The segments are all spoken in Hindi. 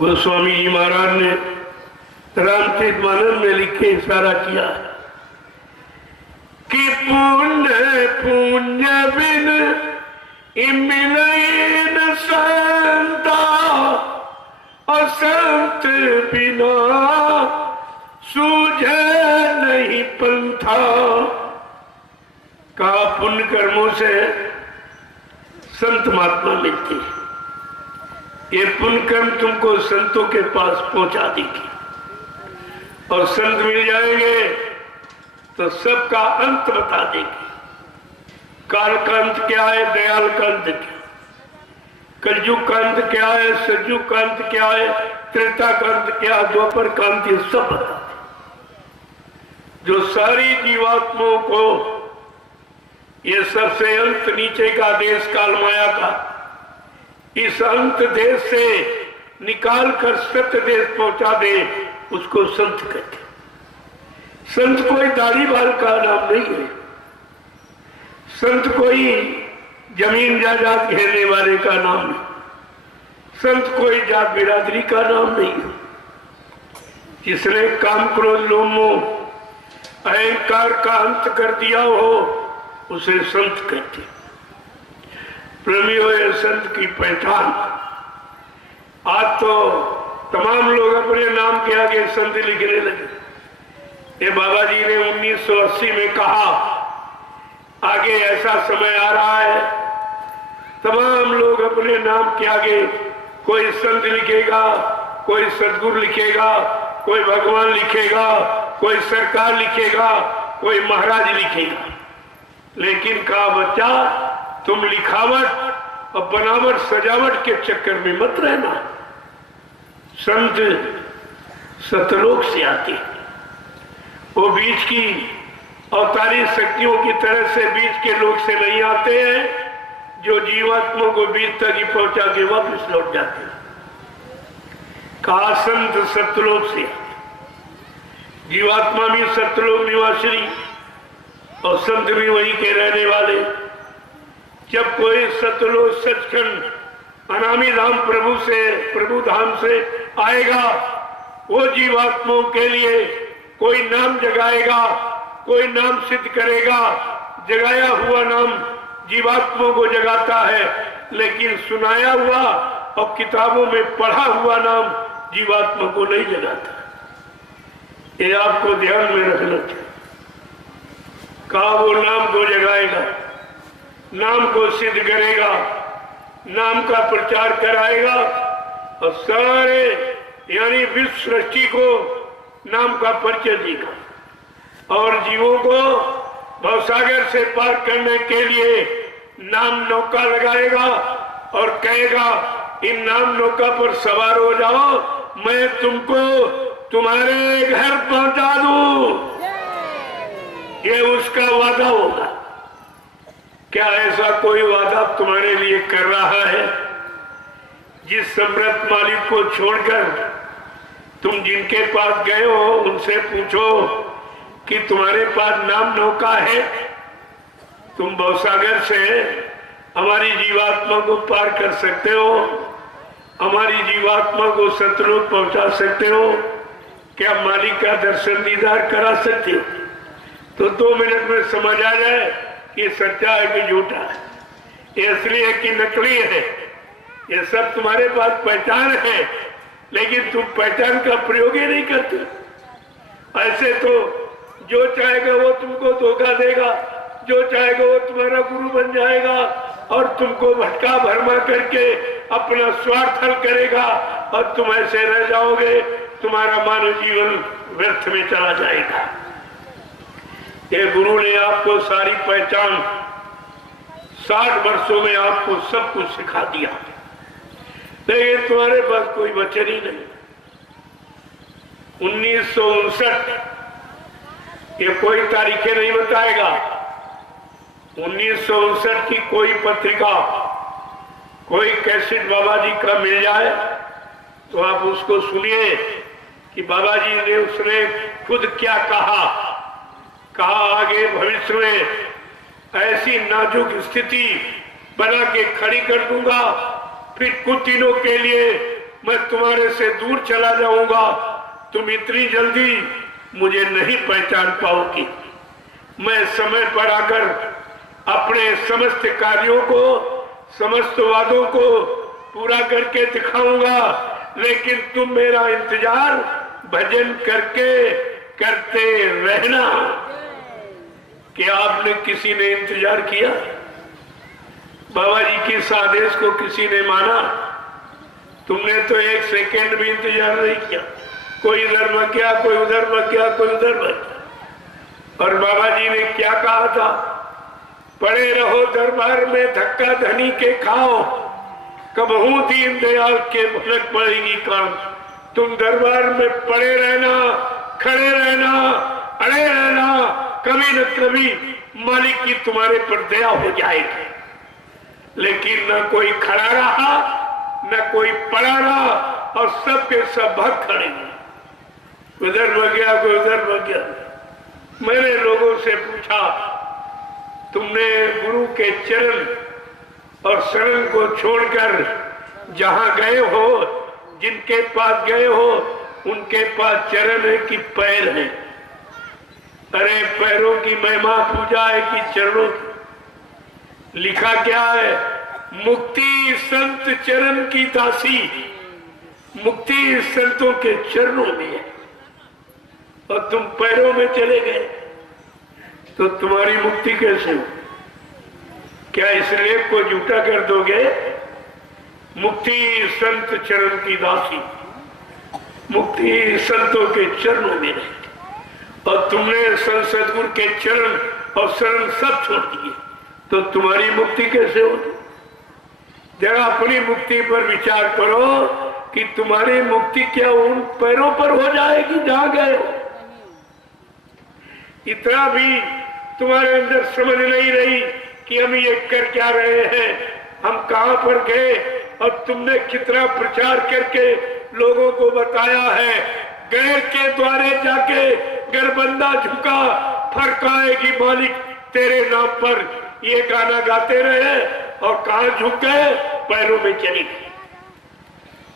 गोस्वामी जी महाराज ने रामचरितमानस में लिखे इशारा किया कि पुण्य पुण्य बिन मिले न संता और संत बिना सूझे नहीं पंथा। कहा पुण्य कर्मों से संत महात्मा मिलती है, ये पुण्य कर्म तुमको संतों के पास पहुंचा देगी और संत मिल जाएंगे तो सबका अंत बता देगी। काल का अंत क्या है, दयाल का अंत क्या, कलयुग का अंत क्या है, सतयुग का अंत क्या है, त्रेता का अंत क्या, द्वापर का अंत, ये सब बता दे। जो सारी जीवात्माओं को ये सबसे अंत नीचे का देश काल माया का इस अंत देश से निकाल कर सत्य देश पहुंचा दे, उसको संत कहते। संत कोई दाढ़ी बाल का नाम नहीं है, संत कोई जमीन जायदाद घेरने वाले का नाम नहीं, संत कोई जात बिरादरी का नाम नहीं है। जिसने काम क्रोध लोभ मोह अहंकार का अंत कर दिया हो उसे संत कहते। प्रेमियों, ये संत की पहचान। आज तो तमाम लोग अपने नाम के आगे संत लिखने लगे। ये बाबा जी ने 1980 में कहा आगे ऐसा समय आ रहा है, तमाम लोग अपने नाम के आगे कोई संत लिखेगा, कोई सदगुरु लिखेगा, कोई भगवान लिखेगा, कोई सरकार लिखेगा, कोई महाराज लिखेगा। लेकिन कहा बच्चा, तुम लिखावट और बनावट सजावट के चक्कर में मत रहना। संत सतलोक से आते, वो बीच की अवतारी शक्तियों की तरह से बीच के लोग से नहीं आते हैं जो जीवात्मा को बीच तक ही पहुंचा के वापस लौट जाते हैं। कहा संत सतलोक से आते, जीवात्मा भी सतलोक निवासी और संत भी वहीं के रहने वाले। जब कोई सतलोक सचखंड अनामी धाम प्रभु धाम से आएगा, वो जीवात्माओं के लिए कोई नाम जगाएगा, कोई नाम सिद्ध करेगा। जगाया हुआ नाम जीवात्माओं को जगाता है, लेकिन सुनाया हुआ और किताबों में पढ़ा हुआ नाम जीवात्मा को नहीं जगाता। ये आपको ध्यान में रखना चाहिए। कहा वो नाम को जगाएगा, नाम को सिद्ध करेगा, नाम का प्रचार कराएगा और सारे यानी विश्व सृष्टि को नाम का परिचय देगा और जीवों को भवसागर से पार करने के लिए नाम नौका लगाएगा और कहेगा इन नाम नौका पर सवार हो जाओ, मैं तुमको तुम्हारे घर पहुंचा दूं। ये उसका वादा होगा। क्या ऐसा कोई वादा तुम्हारे लिए कर रहा है? जिस समृद्ध मालिक को छोड़कर तुम जिनके पास गए हो उनसे पूछो कि तुम्हारे पास नाम नौका है, तुम भवसागर से हमारी जीवात्मा को पार कर सकते हो, हमारी जीवात्मा को सतलोक पहुंचा सकते हो, क्या मालिक का दर्शन दीदार करा सकते हो? तो 2 मिनट में समझ आ जाए कि सच्चा है कि झूठा है, ये असली है कि नकली है। ये सब तुम्हारे पास पहचान है, लेकिन तुम पहचान का प्रयोग ही नहीं करते। ऐसे तो जो चाहेगा वो तुमको धोखा देगा, जो चाहेगा वो तुम्हारा गुरु बन जाएगा और तुमको भटका भरमा करके अपना स्वार्थ हल करेगा और तुम ऐसे रह जाओगे, तुम्हारा मानव जीवन व्यर्थ में चला जाएगा। ये गुरु ने आपको सारी पहचान 60 वर्षों में आपको सब कुछ सिखा दिया, लेकिन तुम्हारे पास कोई वचन ही नहीं। 1959 ये कोई तारीखें नहीं बताएगा। 1959 की कोई पत्रिका, कोई कैसेट बाबा जी का मिल जाए तो आप उसको सुनिए कि बाबा जी ने उसने खुद क्या कहा। कहा आगे भविष्य में ऐसी नाजुक स्थिति बना के खड़ी कर दूंगा, फिर कुछ दिनों के लिए मैं तुम्हारे से दूर चला जाऊंगा, तुम इतनी जल्दी मुझे नहीं पहचान पाओगी। मैं समय पर आकर अपने समस्त कार्यों को, समस्त वादों को पूरा करके दिखाऊंगा, लेकिन तुम मेरा इंतजार भजन करके करते रहना। क्या आपने किसी ने इंतजार किया? बाबा जी के इस आदेश को किसी ने माना? तुमने तो एक सेकेंड भी इंतजार नहीं किया। कोई इधर भाग गया, कोई उधर भाग गया, कोई उधर भाग गया। और बाबा जी ने क्या कहा था? पड़े रहो दरबार में धक्का धनी के खाओ, कबहू दीन दयाल के भलक पड़ेगी काम। तुम दरबार में पड़े रहना, खड़े रहना, अड़े रहना, कभी न कभी मालिक की तुम्हारे पर दया हो जाएगी। लेकिन न कोई खड़ा रहा, न कोई पड़ा रहा, और सब के सब भाग खड़े हुए। उधर भाग गया, कोई उधर भाग गया। मैंने लोगों से पूछा, तुमने गुरु के चरण और शरण को छोड़कर जहां गए हो, जिनके पास गए हो, उनके पास चरण है कि पैर है? अरे पैरों की महिमा पूजा है कि चरणों की? लिखा क्या है? मुक्ति संत चरण की दासी। मुक्ति संतों के चरणों में है, और तुम पैरों में चले गए, तो तुम्हारी मुक्ति कैसे हो? क्या इस लेख को झूठा कर दोगे? मुक्ति संत चरण की दासी, मुक्ति संतों के चरणों में रहे, और तुमने संत सदगुरु के चरण और शरण सब छोड़ दिए, तो तुम्हारी मुक्ति कैसे होगी? जरा अपनी मुक्ति पर विचार करो कि तुम्हारी मुक्ति क्या उन पैरों पर हो जाएगी जहां गए हो? इतना भी तुम्हारे अंदर समझ नहीं रही कि हम ये कर क्या रहे हैं, हम कहां पर गए, और तुमने कितना प्रचार करके लोगों को बताया है। गैर के द्वारे जाके गरबंदा झुका, फर्क आएगी मालिक तेरे नाम पर, ये गाना गाते रहे, और कहां झुक गए? पैरों में चली गई,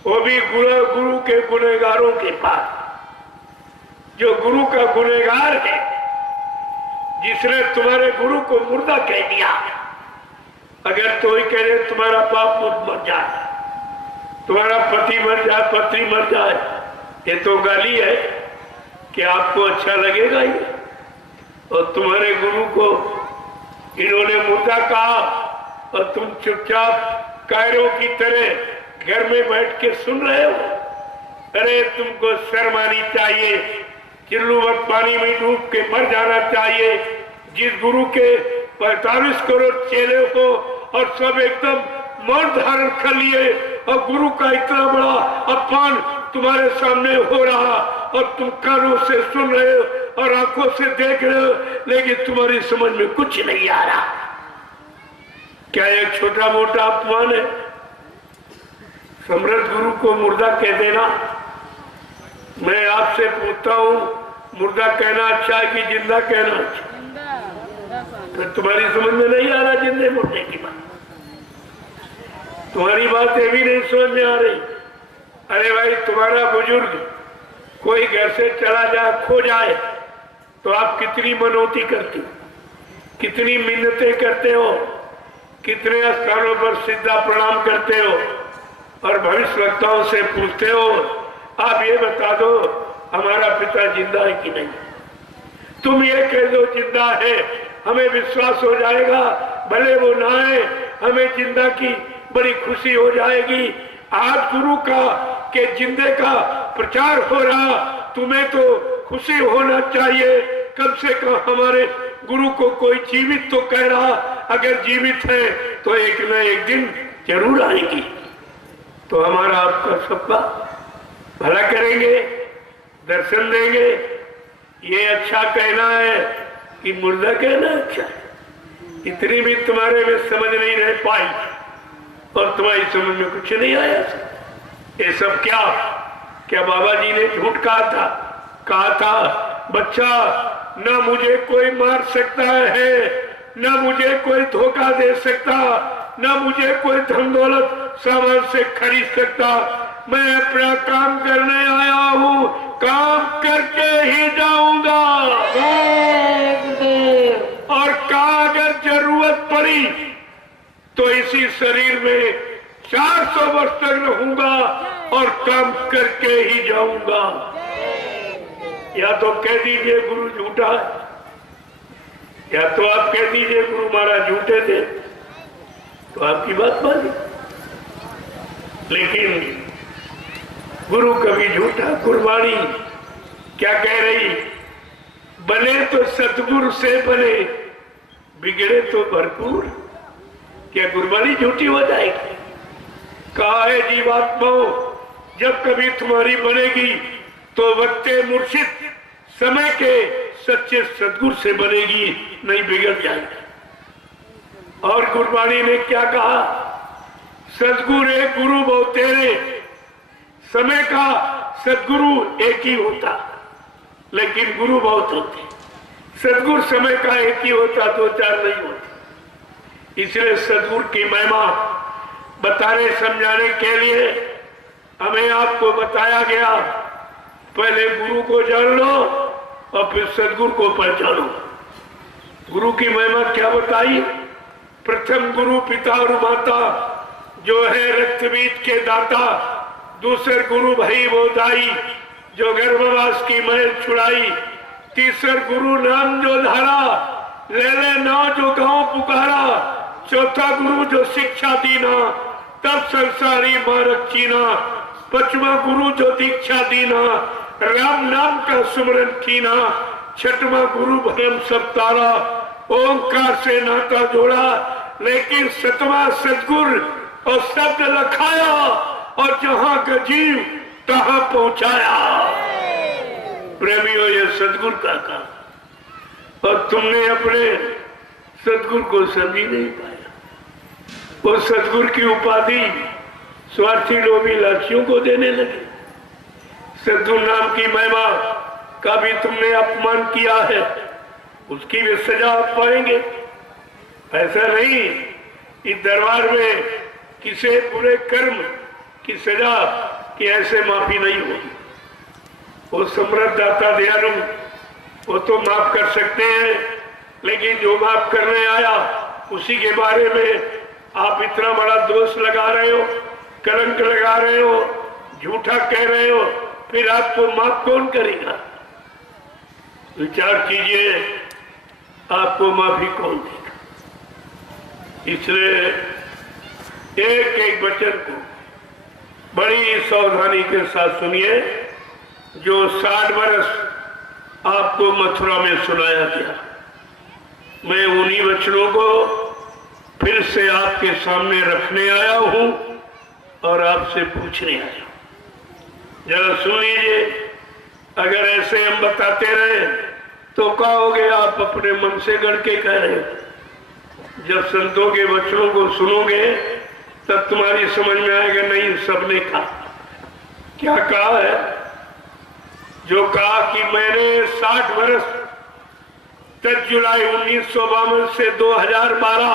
वो भी गुरु के गुनहगारों के पास। जो गुरु का गुनहगार है, जिसने तुम्हारे गुरु को मुर्दा कह दिया, अगर तो ही कह दे तुम्हारा बाप मर जाए, तुम्हारा पति मर जाए, पत्नी मर जाए, ये तो गाली है कि आपको अच्छा लगेगा ये? और तुम्हारे गुरु को इन्होंने मुर्दा कहा, और तुम चुपचाप कायरों की तरह घर में बैठ के सुन रहे हो? अरे तुमको शर्म आनी चाहिए, चिल्लू वक्त पानी में डूब के मर जाना चाहिए। जिस गुरु के 45 करोड़ चेले को, और सब एकदम मौन धारण कर लिए, और गुरु का इतना बड़ा अपमान तुम्हारे सामने हो रहा, और तुम कानों से सुन रहे हो और आंखों से देख रहे हो, लेकिन तुम्हारी समझ में कुछ नहीं आ रहा। क्या एक छोटा मोटा अपमान है? समृद्ध गुरु को मुर्दा कह देना। मैं आपसे पूछता हूँ, मुर्दा कहना अच्छा है कि जिंदा कहना अच्छा? तो तुम्हारी समझ में नहीं आ रहा जिंदे मुर्दे की बात, तुम्हारी बात ये भी नहीं समझ में आ रही। अरे भाई, तुम्हारा बुजुर्ग कोई घर से चला जाए, खो जाए, तो आप कितनी मनौती करते हो, कितनी मिन्नतें करते हो, कितने स्थानों पर सीधा प्रणाम करते हो, और भविष्यवक्ताओं से पूछते हो, आप ये बता दो हमारा पिता जिंदा है कि नहीं? तुम ये कह दो जिंदा है, हमें विश्वास हो जाएगा, भले वो ना है, हमें जिंदा की बड़ी खुशी हो जाएगी। आज गुरु का के जिंदे का प्रचार हो रहा, तुम्हें तो खुशी होना चाहिए, कम से कम हमारे गुरु को कोई जीवित तो कह रहा, अगर जीवित है तो एक न एक दिन जरूर आएगी, तो हमारा आपका सबका भला करेंगे, दर्शन देंगे। ये अच्छा कहना है कि मुर्दा कहना अच्छा है? इतनी भी तुम्हारे में समझ नहीं रह पाई, और तुम्हारी समझ में कुछ नहीं आया। ये सब क्या बाबा जी ने झूठ कहा था बच्चा, न मुझे कोई मार सकता है, न मुझे कोई धोखा दे सकता, न मुझे कोई धन दौलत सामान से खरीद सकता, मैं अपना काम करने आया हूँ, काम करके ही जाऊंगा। और कहा अगर जरूरत पड़ी तो इसी शरीर में 400 वर्ष तक रहूंगा और काम करके ही जाऊंगा। या तो कह दीजिए गुरु झूठा है, या तो आप कह दीजिए गुरु महाराज झूठे थे, तो आपकी बात मानी। लेकिन गुरु कभी झूठा, गुरबाणी क्या कह रही? बने तो सतगुरु से बने, बिगड़े तो भरपूर। क्या गुरबाणी झूठी हो जाएगी? कहा है जीवात्माओं, जब कभी तुम्हारी बनेगी तो वक्ते मुर्शिद समय के सच्चे सतगुरु से बनेगी, नहीं बिगड़ जाएगी। और गुरबाणी ने क्या कहा? सतगुरु एक गुरु बहुत तेरे। समय का सतगुरु एक ही होता, लेकिन गुरु बहुत होते। सतगुरु समय का एक ही होता, दो चार नहीं होते। इसलिए सतगुरु की महिमा बताने समझाने के लिए हमें आपको बताया गया, पहले गुरु को जान लो और फिर सतगुरु को पहचानो। गुरु की महिमा क्या बताई? प्रथम गुरु पिता और माता जो है रक्तबीज के दाता। दूसरे गुरु भाई वो दाई जो गर्भवास की मैल छुड़ाई। तीसर गुरु नाम जो धारा, ले ले नाव जो गांव पुकारा। चौथा गुरु जो शिक्षा दीना, तब संसारी मारक चीना। पांचवा गुरु जो दीक्षा दीना, राम नाम का सुमरन कीना। छठवां गुरु भरम सब तारा, ओंकार से नाता जोड़ा। लेकिन सतवां सतगुरु और शब्द लखाया और जहां का जीव तहां पहुंचाया। प्रेमियों, ये सतगुरु का काम। और तुमने अपने सतगुरु को समझ नहीं पाया। वो सतगुरु की उपाधि स्वार्थी लोभी लाठियों को देने लगे। सतगुरु नाम की महिमा का भी तुमने अपमान किया है, उसकी भी सजा आप पाएंगे। ऐसा नहीं इस दरबार में किसी बुरे कर्म की सजा की ऐसे माफी नहीं होगी। वो समृद्ध दाता दयालु, वो तो माफ कर सकते हैं, लेकिन जो माफ करने आया उसी के बारे में आप इतना बड़ा दोष लगा रहे हो, कलंक लगा रहे हो, झूठा कह रहे हो, फिर आपको माफ कौन करेगा? विचार कीजिए, आपको माफी कौन देगा? इसलिए एक एक वचन को बड़ी सावधानी के साथ सुनिए, जो 60 वर्ष आपको मथुरा में सुनाया गया। मैं उन्हीं वचनों को फिर से आपके सामने रखने आया हूं और आपसे पूछने आया हूं। जरा सुन लीजिए। अगर ऐसे हम बताते रहे तो कहोगे आप अपने मन से गढ़ के कह रहे हो। जब संतों के वचनों को सुनोगे तब तुम्हारी समझ में आएगा, नहीं सबने कहा। क्या कहा है? जो कहा कि मैंने 60 वर्ष 10 जुलाई 1952 से 2012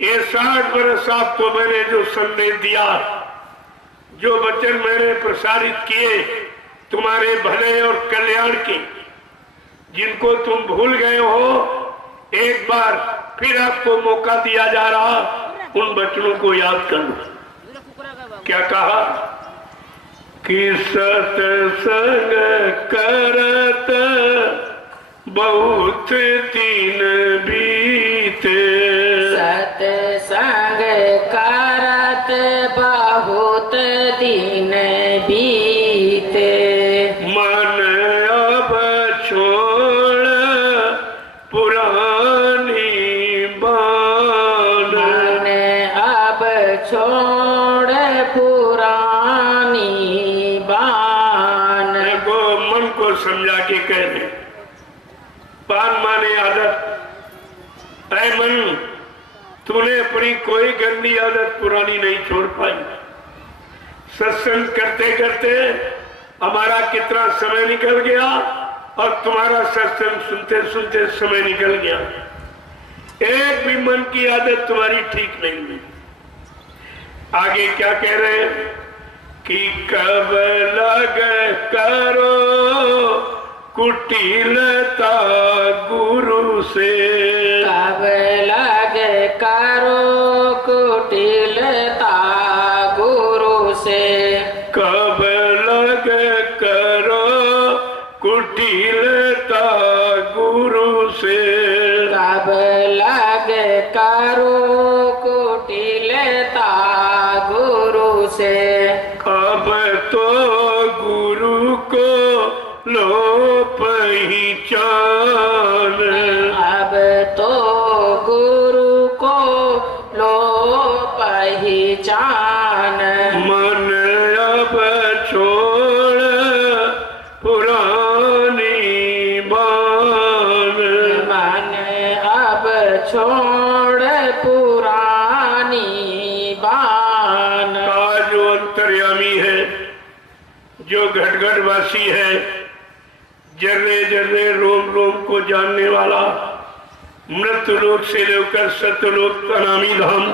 ये 60 वर्ष आपको मैंने जो संदेश दिया, जो वचन मैंने प्रसारित किए तुम्हारे भले और कल्याण के, जिनको तुम भूल गए हो, एक बार फिर आपको मौका दिया जा रहा उन वचनों को याद करना। क्या कहा कि सत्संग करत बहुत दिन बीते। सत्संग करत बहुत दिन बीते। मन अब छोड़ पुरानी बान। मन अब छोड़ पुरानी बान। देखो, मन को समझा के कह दे। पान माने आदत। ऐ मन, तूने अपनी कोई गंदी आदत पुरानी नहीं छोड़ पाई। सत्संग करते करते हमारा कितना समय निकल गया और तुम्हारा सत्संग सुनते सुनते समय निकल गया। एक भी मन की आदत तुम्हारी ठीक नहीं हुई। आगे क्या कह रहे हैं? कि कब लग करो कुटिलता गुरु से, कब लग करो कुटिलता गुरु से, कब लग करो कुटिलता गुरु से, कब लग करो कुटिलता गुरु से। अब तो गुरु को लो पहचान, अब तो गुरु को लो पहचान, मन अब छोड़ पुरानी बान, मन अब छोड़ पुरानी बान। का जो अंतर्यामी है, जो घट घट वासी है, जर्रे जर्रे रोम रोम को जानने वाला, मृत्यु लोक से लेकर सत्यलोक का नामी धाम,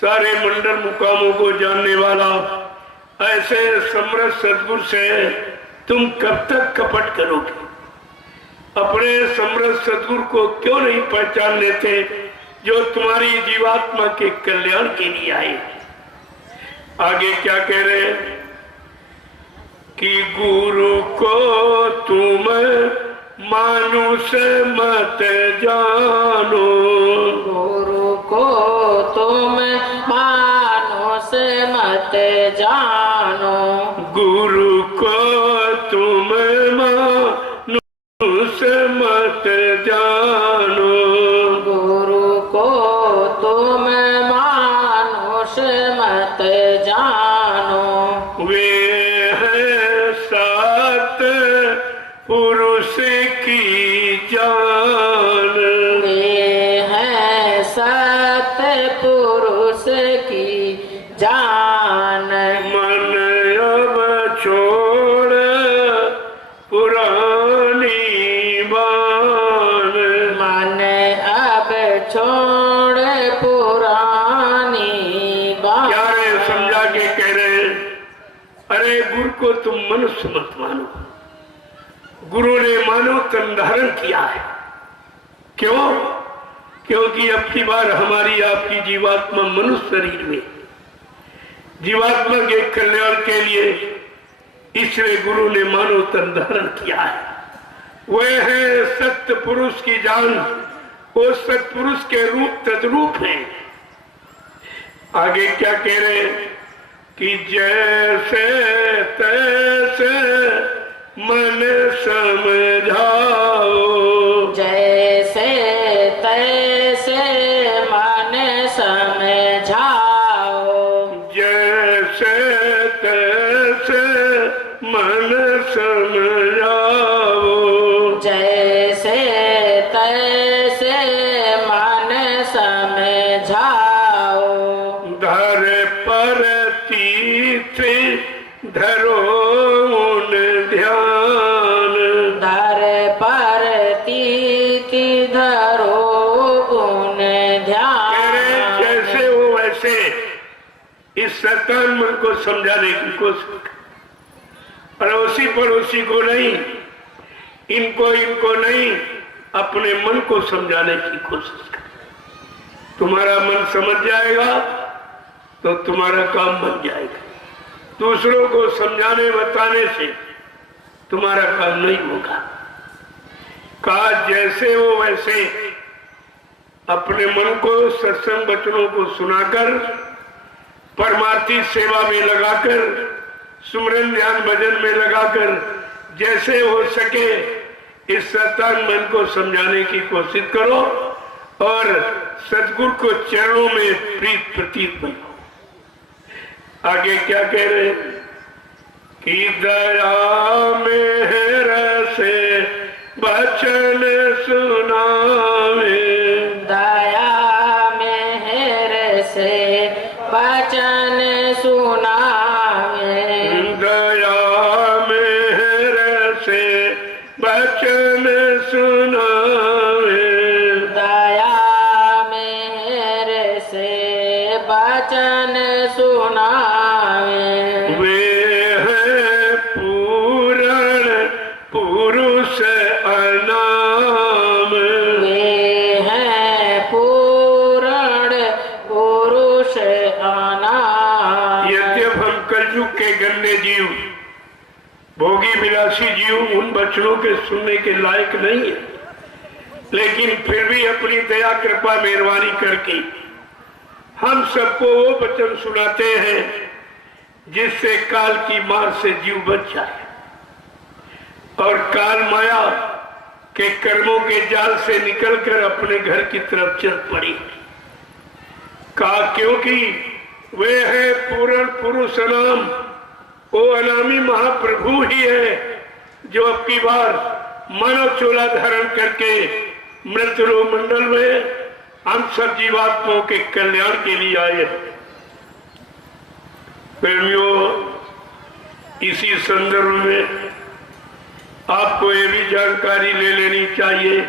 सारे मंडल मुकामों को जानने वाला, ऐसे समर्थ सद्गुरु से तुम कब तक कपट करोगे? अपने समर्थ सद्गुरु को क्यों नहीं पहचान लेते, जो तुम्हारी जीवात्मा के कल्याण के लिए आए? आगे क्या कह रहे हैं कि गुरु को तुम मानुष मत जानो, गुरु को तुम मानुष मत जानो, गुरु को तुम मानुष मत जानो, गुरु को तुम मानुष मत जानो। वे हैं सात पुरुष की जान, वे हैं सत पुरुष की जान, मन अब छोड़ पुरानी बान, मन अब छोड़ पुरानी बात। क्या रे समझा के कह रहे हैं, अरे गुरु को तुम मनुष्य मत मानो, गुरु ने मानव तन धारण किया है। क्यों? क्योंकि अब की बार हमारी आपकी जीवात्मा मनुष्य शरीर में, जीवात्मा के कल्याण के लिए इसलिए गुरु ने मानव तन धारण किया है। वह है सत्य पुरुष की जान, वो सत्पुरुष के रूप तद्रूप है। आगे क्या कह रहे हैं कि जैसे तैसे मन समझाओ, जैसे तैसे मन समझाओ, जैसे तैसे मन समझाओ, जैसे तैसे मन समझाओ, धर पर तीर्थ धरो उन ध्यान, धर पर तीति धरो उन ध्यान। जैसे हो वैसे इस शैतान मन को समझाने की कोशिश कर, पड़ोसी पड़ोसी को नहीं, इनको नहीं, अपने मन को समझाने की कोशिश कर। तुम्हारा मन समझ जाएगा तो तुम्हारा काम बन जाएगा। दूसरों को समझाने बताने से तुम्हारा काम नहीं होगा। कहा जैसे हो वैसे अपने मन को सत्संग वचनों को सुनाकर, परमार्थी सेवा में लगाकर, सुमरन ध्यान भजन में लगाकर जैसे हो सके इस शैतान मन को समझाने की कोशिश करो और सद्गुरु को चरणों में प्रीत प्रतीत बनो। आगे क्या कह रहे हैं कि दया मेहर से वचन सुनावे, दया मेहर से वचन सुनावे, दया मेहर से वचन सुनावे, दया मेहर से वचन सुनावे। गन्ने जीव, भोगी विलासी जीव उन वचनों के सुनने के लायक नहीं है, लेकिन फिर भी अपनी दया कृपा मेहरबानी करके हम सबको वो वचन सुनाते हैं जिससे काल की मार से जीव बच जाए और काल माया के कर्मों के जाल से निकलकर अपने घर की तरफ चल पड़ी। कहा क्योंकि वे है पूर्ण पुरुष नाम, वो अनामी महाप्रभु ही है जो अब की बार मानव चोला धारण करके मृत्यु मंडल में हम सब जीवात्माओं के कल्याण के लिए आए। प्रेमियों, इसी संदर्भ में आपको ये भी जानकारी ले लेनी चाहिए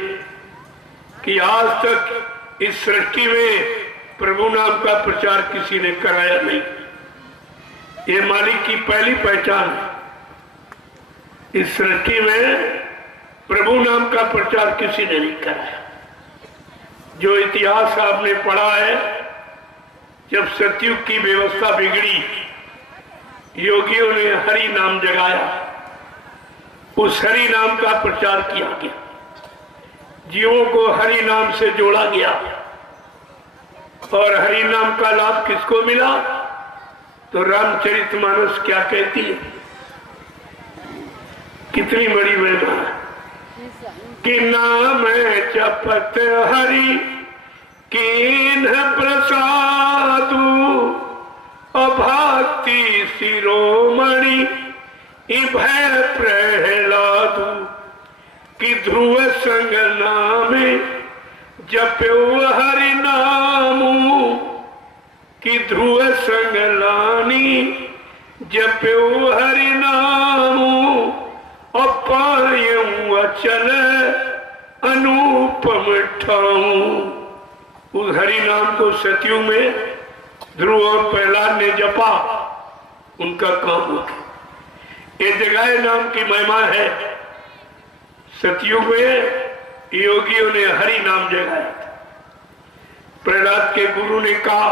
कि आज तक इस सृष्टि में प्रभु नाम का प्रचार किसी ने कराया नहीं। ये मालिक की पहली पहचान है। इस सृष्टि में प्रभु नाम का प्रचार किसी ने नहीं कराया। जो इतिहास आपने पढ़ा है, जब सतयुग की व्यवस्था बिगड़ी, योगियों ने हरि नाम जगाया, उस हरि नाम का प्रचार किया गया, जीवों को हरि नाम से जोड़ा गया। और हरि नाम का लाभ किसको मिला? तो रामचरितमानस क्या कहती है, कितनी बड़ी महिमा है कि नाम जपत हरि कीन्ह प्रसादु, अभाति शिरोमणि भय प्रहलादु, कि ध्रुव संग नामे जप्यो हरि नामु, कि ध्रुव संग लानी जप्यो हरि नामु, अपायऊ अचल अनुपम ठाऊं। उस हरि नाम को सतयुग में ध्रुव और प्रहलाद ने जपा, उनका काम हो गया। ये जगाए नाम की महिमा है। सतयुग में योगियों ने हरि नाम जगाया। प्रहलाद के गुरु ने कहा,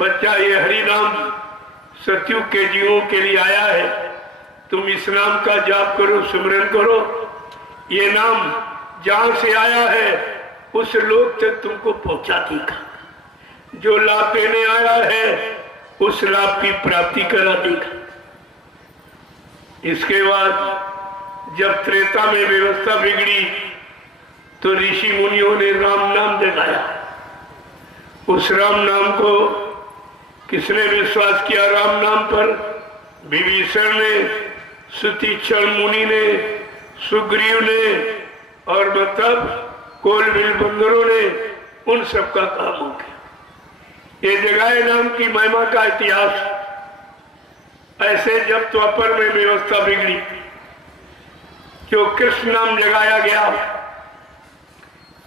बच्चा ये हरि नाम सतयुग के जीवों के लिए आया है, तुम इस नाम का जाप करो, सिमरन करो। ये नाम जहां से आया है उस लोक तक तुमको पहुंचा देगा। जो लाभ देने आया है उस लाभ की प्राप्ति करा देगा। इसके बाद जब त्रेता में व्यवस्था बिगड़ी तो ऋषि मुनियों ने राम नाम जगाया। उस राम नाम को किसने विश्वास किया? राम नाम पर विभीषण ने, सुतीक्षण मुनि ने, सुग्रीव ने और मतलब कोलबिल बंदरों ने, उन सब का काम हो गया। ये जगाए नाम की महिमा का इतिहास। ऐसे जब द्वापर में व्यवस्था बिगड़ी, जो कृष्ण नाम जगाया गया,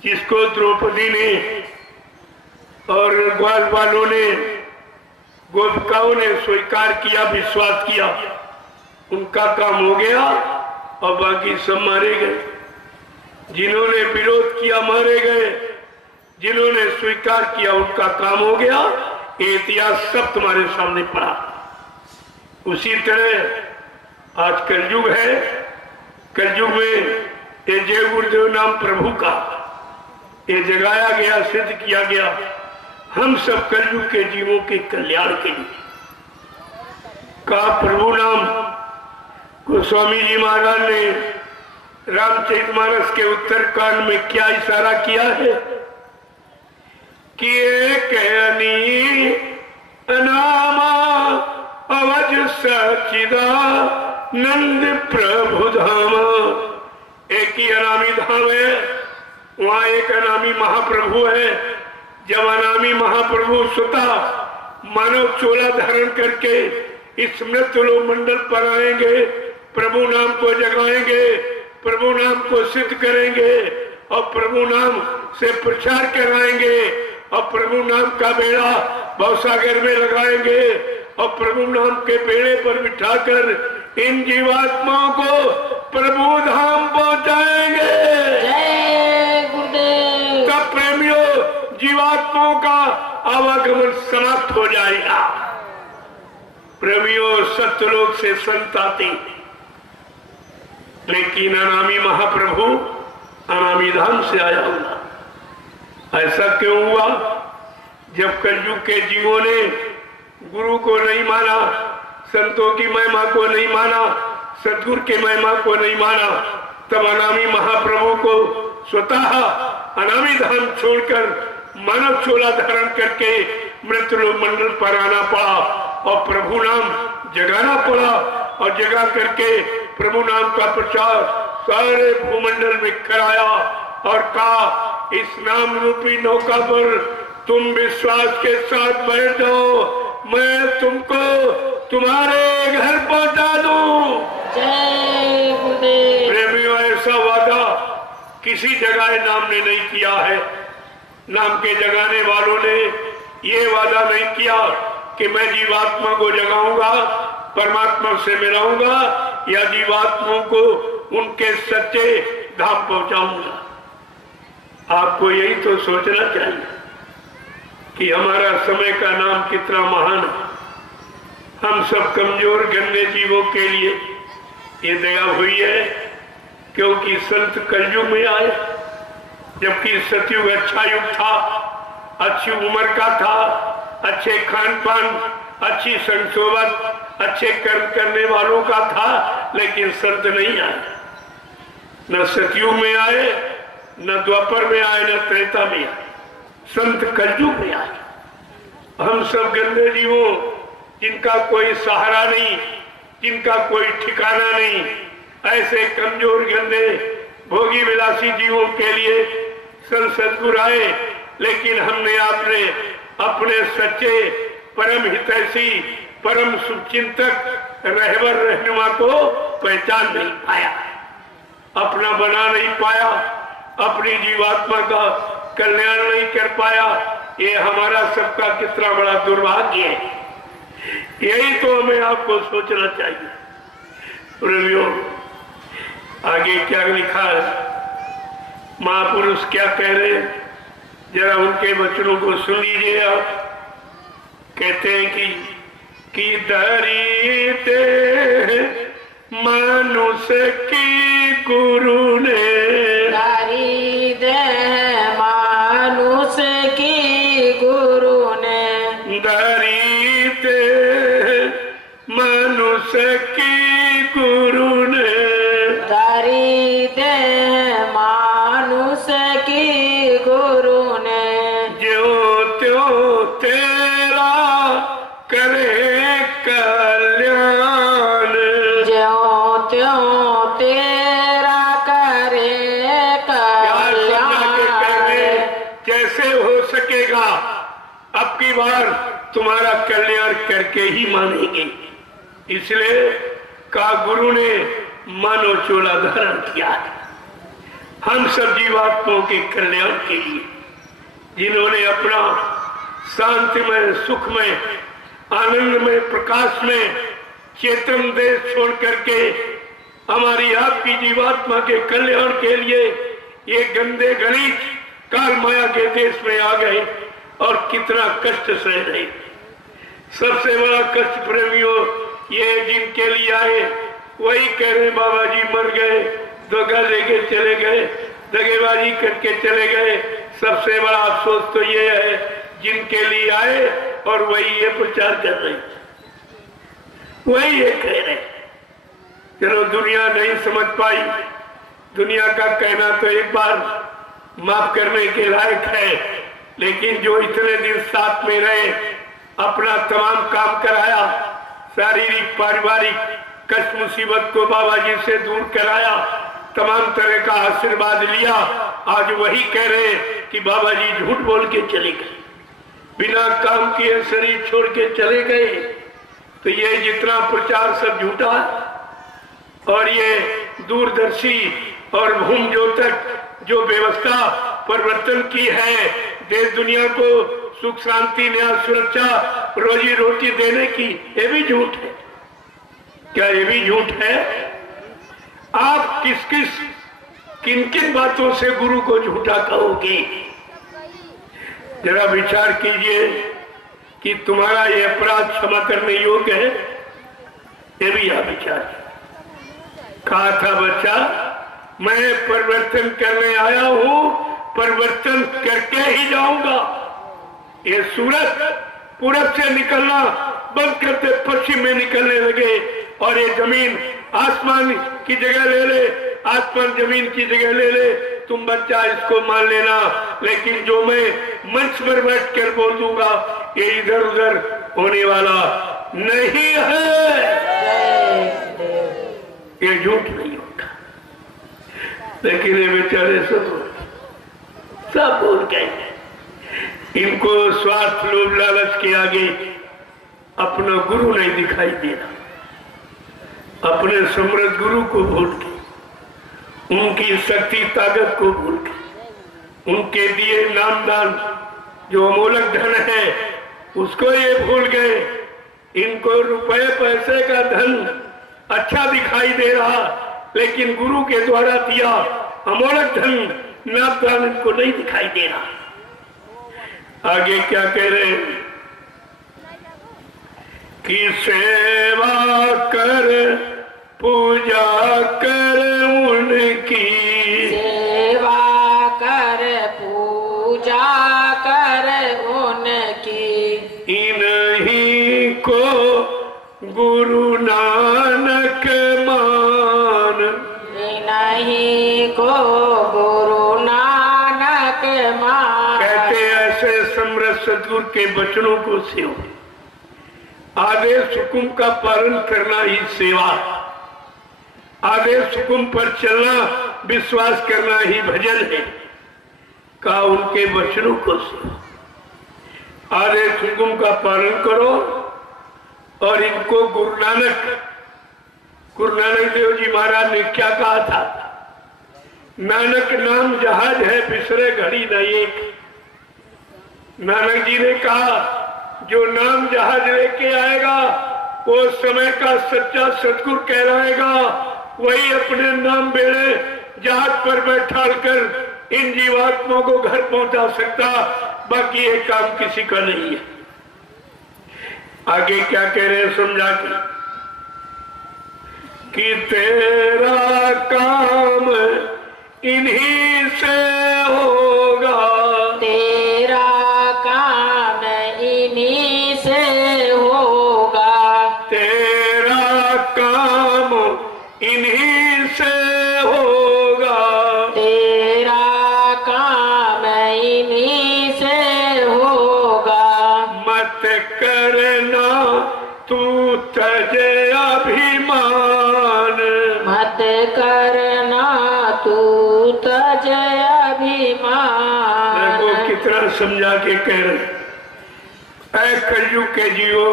जिसको द्रौपदी ने और ग्वाल वालों ने, गोपिकाओं ने स्वीकार किया, विश्वास किया, उनका काम हो गया और बाकी सब मारे गए। जिन्होंने विरोध किया मारे गए, जिन्होंने स्वीकार किया उनका काम हो गया। ये इतिहास सब तुम्हारे सामने पड़ा। उसी तरह आज कलयुग है। कलयुग में ये जय गुरुदेव नाम प्रभु का ये जगाया गया, सिद्ध किया गया, हम सब कलयुग के जीवों के कल्याण के लिए। कहा प्रभु नाम गोस्वामी जी महाराज ने रामचरितमानस के उत्तरकांड में क्या इशारा किया है कि एक अनी अनामा अवज सचिदा नंद प्रभु धाम। एक ही अनामी धाम है, वहां एक अनामी महाप्रभु है। जब अनामी महाप्रभु स्वतः मानव चोला धारण करके इस मृत्यु मंडल पर आएंगे, प्रभु नाम को जगाएंगे, प्रभु नाम को सिद्ध करेंगे और प्रभु नाम से प्रचार कराएंगे और प्रभु नाम का बेड़ा भवसागर में लगाएंगे और प्रभु नाम के बेड़े पर बिठाकर इन जीवात्माओं को प्रभु धाम पहुंचाएंगे। जय गुरुदेव। तब प्रेमियों जीवात्माओं का आवागमन समाप्त हो जाएगा। प्रेमियों, सत्यलोक से संत आते, लेकिन अनामी महाप्रभु अनामी धाम से आया हुआ। ऐसा क्यों हुआ? जब कलयुग के जीवों ने गुरु को नहीं माना, संतों की महिमा को नहीं माना, सदगुरु की महिमा को नहीं माना, तब अनामी महाप्रभु को स्वतः अनामी धाम छोड़कर मानव चोला धारण करके मृतलोक मंडल पर आना पड़ा और प्रभु नाम जगाना पड़ा, और जगा करके प्रभु नाम का प्रचार सारे भूमंडल में कराया और कहा, इस नाम रूपी नौका पर तुम विश्वास के साथ बैठ जाओ, मैं तुमको तुम्हारे घर पहुंचा दूं। जय गुरुदेव। प्रेमियों, ऐसा वादा किसी जगह नाम ने नहीं किया है। नाम के जगाने वालों ने ये वादा नहीं किया कि मैं जीवात्मा को जगाऊंगा, परमात्मा से मिलाऊंगा या जीवात्माओं को उनके सच्चे धाम पहुंचाऊंगा। आपको यही तो सोचना चाहिए कि हमारा समय का नाम कितना महान है। हम सब कमजोर गंदे जीवों के लिए ये दया हुई है, क्योंकि संत कलयुग में आए, जबकि सतयुग अच्छा युग था, अच्छी उम्र का था, अच्छे खान पान, अच्छी संसोबत, अच्छे कर्म करने वालों का था, लेकिन संत नहीं आए। न सतयुग में आए, न द्वापर में आए, न त्रेता में आए, संत कलयुग में आए। हम सब गंदे जीवों, जिनका कोई सहारा नहीं, जिनका कोई ठिकाना नहीं, ऐसे कमजोर गंदे भोगी विलासी जीवों के लिए संत सदगुरु आए, लेकिन हमने आपने अपने सच्चे परम हितैषी, परम शुभचिंतक रहबर रहनुमा को पहचान नहीं पाया, अपना बना नहीं पाया, अपनी जीवात्मा का कल्याण नहीं कर पाया। ये हमारा सबका कितना बड़ा दुर्भाग्य है। यही तो हमें आपको सोचना चाहिए। प्रेमियों, आगे क्या लिखा है, महापुरुष क्या कह रहे हैं, जरा उनके वचनों को सुन लीजिए आप। कहते हैं कि दरिते मनुष्य की गुरु ने, दरिते मनुष्य की गुरु ने, दरिते मनुष्य की गुरु ने, दरिते मनुष्य की गुरु ने, ज्यों त्यों तेरा करे कल्याण, ज्यों त्यों तेरा करे कल्याण। कैसे हो सकेगा, अब की बार तुम्हारा कल्याण करके ही मानेंगे। इसलिए का गुरु ने मानो चोला धारण किया है हम सब जीवात्माओं के कल्याण के लिए, जिन्होंने अपना शांतिमय, सुखमय, आनंदमय, प्रकाश में चेतन देश छोड़ करके हमारी आपकी जीवात्मा के कल्याण के लिए ये गंदे गलीच काल माया के देश में आ गए और कितना कष्ट सह रहे। सबसे बड़ा कष्ट प्रेमियों ये जिनके लिए आए, वही कह रहे बाबा जी मर गए, धोखा देके चले गए, दगेबाजी करके चले गए। सबसे बड़ा अफसोस तो ये है जिनके लिए आए और वही ये प्रचार कर रहे, वही ये कह रहे। चलो दुनिया नहीं समझ पाई, दुनिया का कहना तो एक बार माफ करने के लायक है, लेकिन जो इतने दिन साथ में रहे, अपना तमाम काम कराया, शारीरिक पारिवारिक कष्ट मुसीबत को बाबा जी से दूर कराया, तमाम तरह का आशीर्वाद लिया, आज वही कह रहे कि बाबा जी झूठ बोल के चले गए, बिना काम किए शरीर छोड़ के चले गए। तो ये जितना प्रचार सब झूठा, और ये दूरदर्शी और भूम ज्योतक जो व्यवस्था परिवर्तन की है देश दुनिया को सुख शांति न्याय सुरक्षा रोजी रोटी देने की, ये भी झूठ है। क्या ये भी झूठ है? आप किन किन बातों से गुरु को झूठा कहोगे? जरा विचार कीजिए कि तुम्हारा ये अपराध क्षमा करने योग्य है? ये भी आप विचार कहा था बच्चा, मैं परिवर्तन करने आया हूं, परिवर्तन करके ही जाऊंगा। ये सूरज पूरब से निकलना बंद करते पश्चिम में निकलने लगे और ये जमीन आसमान की जगह ले ले, आसमान जमीन की जगह ले ले। तुम बच्चा इसको मान लेना, लेकिन जो मैं मंच पर बैठ कर बोल दूंगा ये इधर उधर होने वाला नहीं है, ये झूठ नहीं होगा। लेकिन ये बेचारे सब बोल गए। इनको स्वार्थ लोभ लालच के आगे अपना गुरु नहीं दिखाई दे रहा, अपने समृद्ध गुरु को भूल के, उनकी शक्ति ताकत को भूल के, उनके दिए नामदान जो अमोलक धन है उसको ये भूल गए। इनको रुपए पैसे का धन अच्छा दिखाई दे रहा, लेकिन गुरु के द्वारा दिया अमोलक धन नामदान इनको नहीं दिखाई दे रहा। आगे क्या कह रहे हैं कि सेवा कर पूजा कर उनकी, सेवा कर पूजा कर उनकी, इन्हीं को गुरु नानक मान, इन्हीं को गुरु नानक मान। कहते ऐसे समृद्ध सदगुरु के वचनों को सेवा, आदेश हुकुम का पालन करना ही सेवा, आदेश हुकुम पर चलना विश्वास करना ही भजन है। का उनके वचनों को सेवा, आदेश हुकुम का पालन करो। और इनको गुरु नानक देव जी महाराज ने क्या कहा था? नानक नाम जहाज है बिसरे घड़ी न एक। नानक जी ने कहा जो नाम जहाज लेके आएगा वो समय का सच्चा सतगुरु कहलाएगा, वही अपने नाम बेड़े जहाज पर बैठा कर इन जीवात्माओं को घर पहुंचा सकता, बाकी ये काम किसी का नहीं है। आगे क्या कह रहे हैं समझा कि तेरा काम इन्हीं से होगा, तेरा काम इन्हीं से होगा, तेरा काम इन्हीं से होगा, तेरा काम इन्हीं से होगा। मत करना तू तजे अभिमान, मत करना तू तज अभिमान। वो कितना समझा के कह रहे, ऐ कलयुग के जीवो,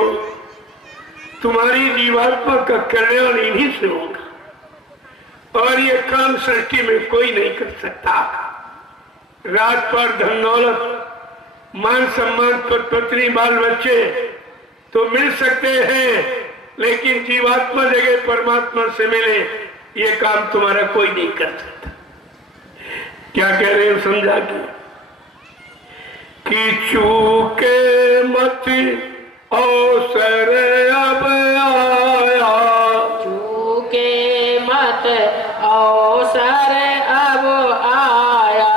तुम्हारी जीवात्मा का कल्याण इन्हीं से होगा और ये काम सृष्टि में कोई नहीं कर सकता। रात पर धन दौलत मान सम्मान पद पत्नी बाल बच्चे तो मिल सकते हैं, लेकिन जीवात्मा जगह परमात्मा से मिले ये काम तुम्हारा कोई नहीं कर सकता। क्या कह रहे हैं समझा कि चूके मत अवसर अब आया, चूके मत अवसर अब आया,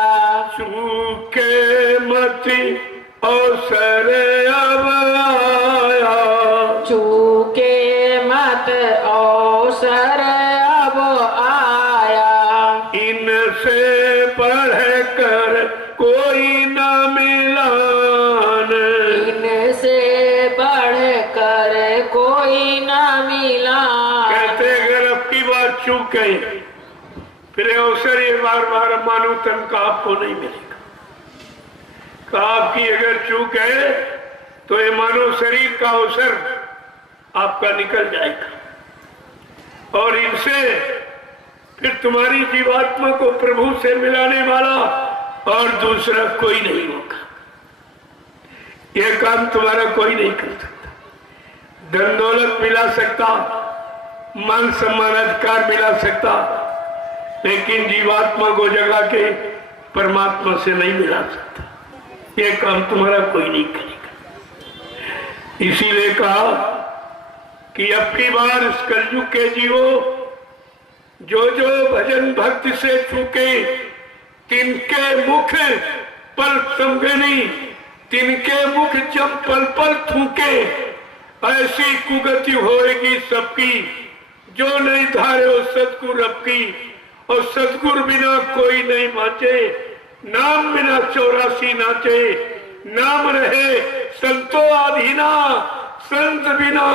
चूके मत अवसर अब आया, चूके मत अवसर अब आया। इनसे बढ़ कर कोई न मिलान, इनसे बढ़ कर कोई न मिला। कहते अगर अब की बात चूक गए फिर अवसर ये बार बार मानो तन का आपको नहीं मिलेगा। का आपकी अगर चूक है तो ये मानव शरीर का अवसर आपका निकल जाएगा और इनसे फिर तुम्हारी जीवात्मा को प्रभु से मिलाने वाला और दूसरा कोई नहीं होगा। यह काम तुम्हारा कोई नहीं कर सकता। धन दौलत मिला सकता, मान सम्मान अधिकार मिला सकता, लेकिन जीवात्मा को जगा के परमात्मा से नहीं मिला सकता। यह काम तुम्हारा कोई नहीं करेगा। इसीलिए कहा कि अब की बार इस कलयुग के जीवो जो जो भजन भक्ति से चूके तिनके मुख पल समगनी, तिनके मुख जब पल पल थूके, ऐसी कुगति होएगी सबकी जो नहीं धारे हो सतगुरु रब की। और सतगुरु बिना कोई नहीं बाँचे, नाम बिना 84 नाचे, नाम रहे संतो आधीना, संत बिना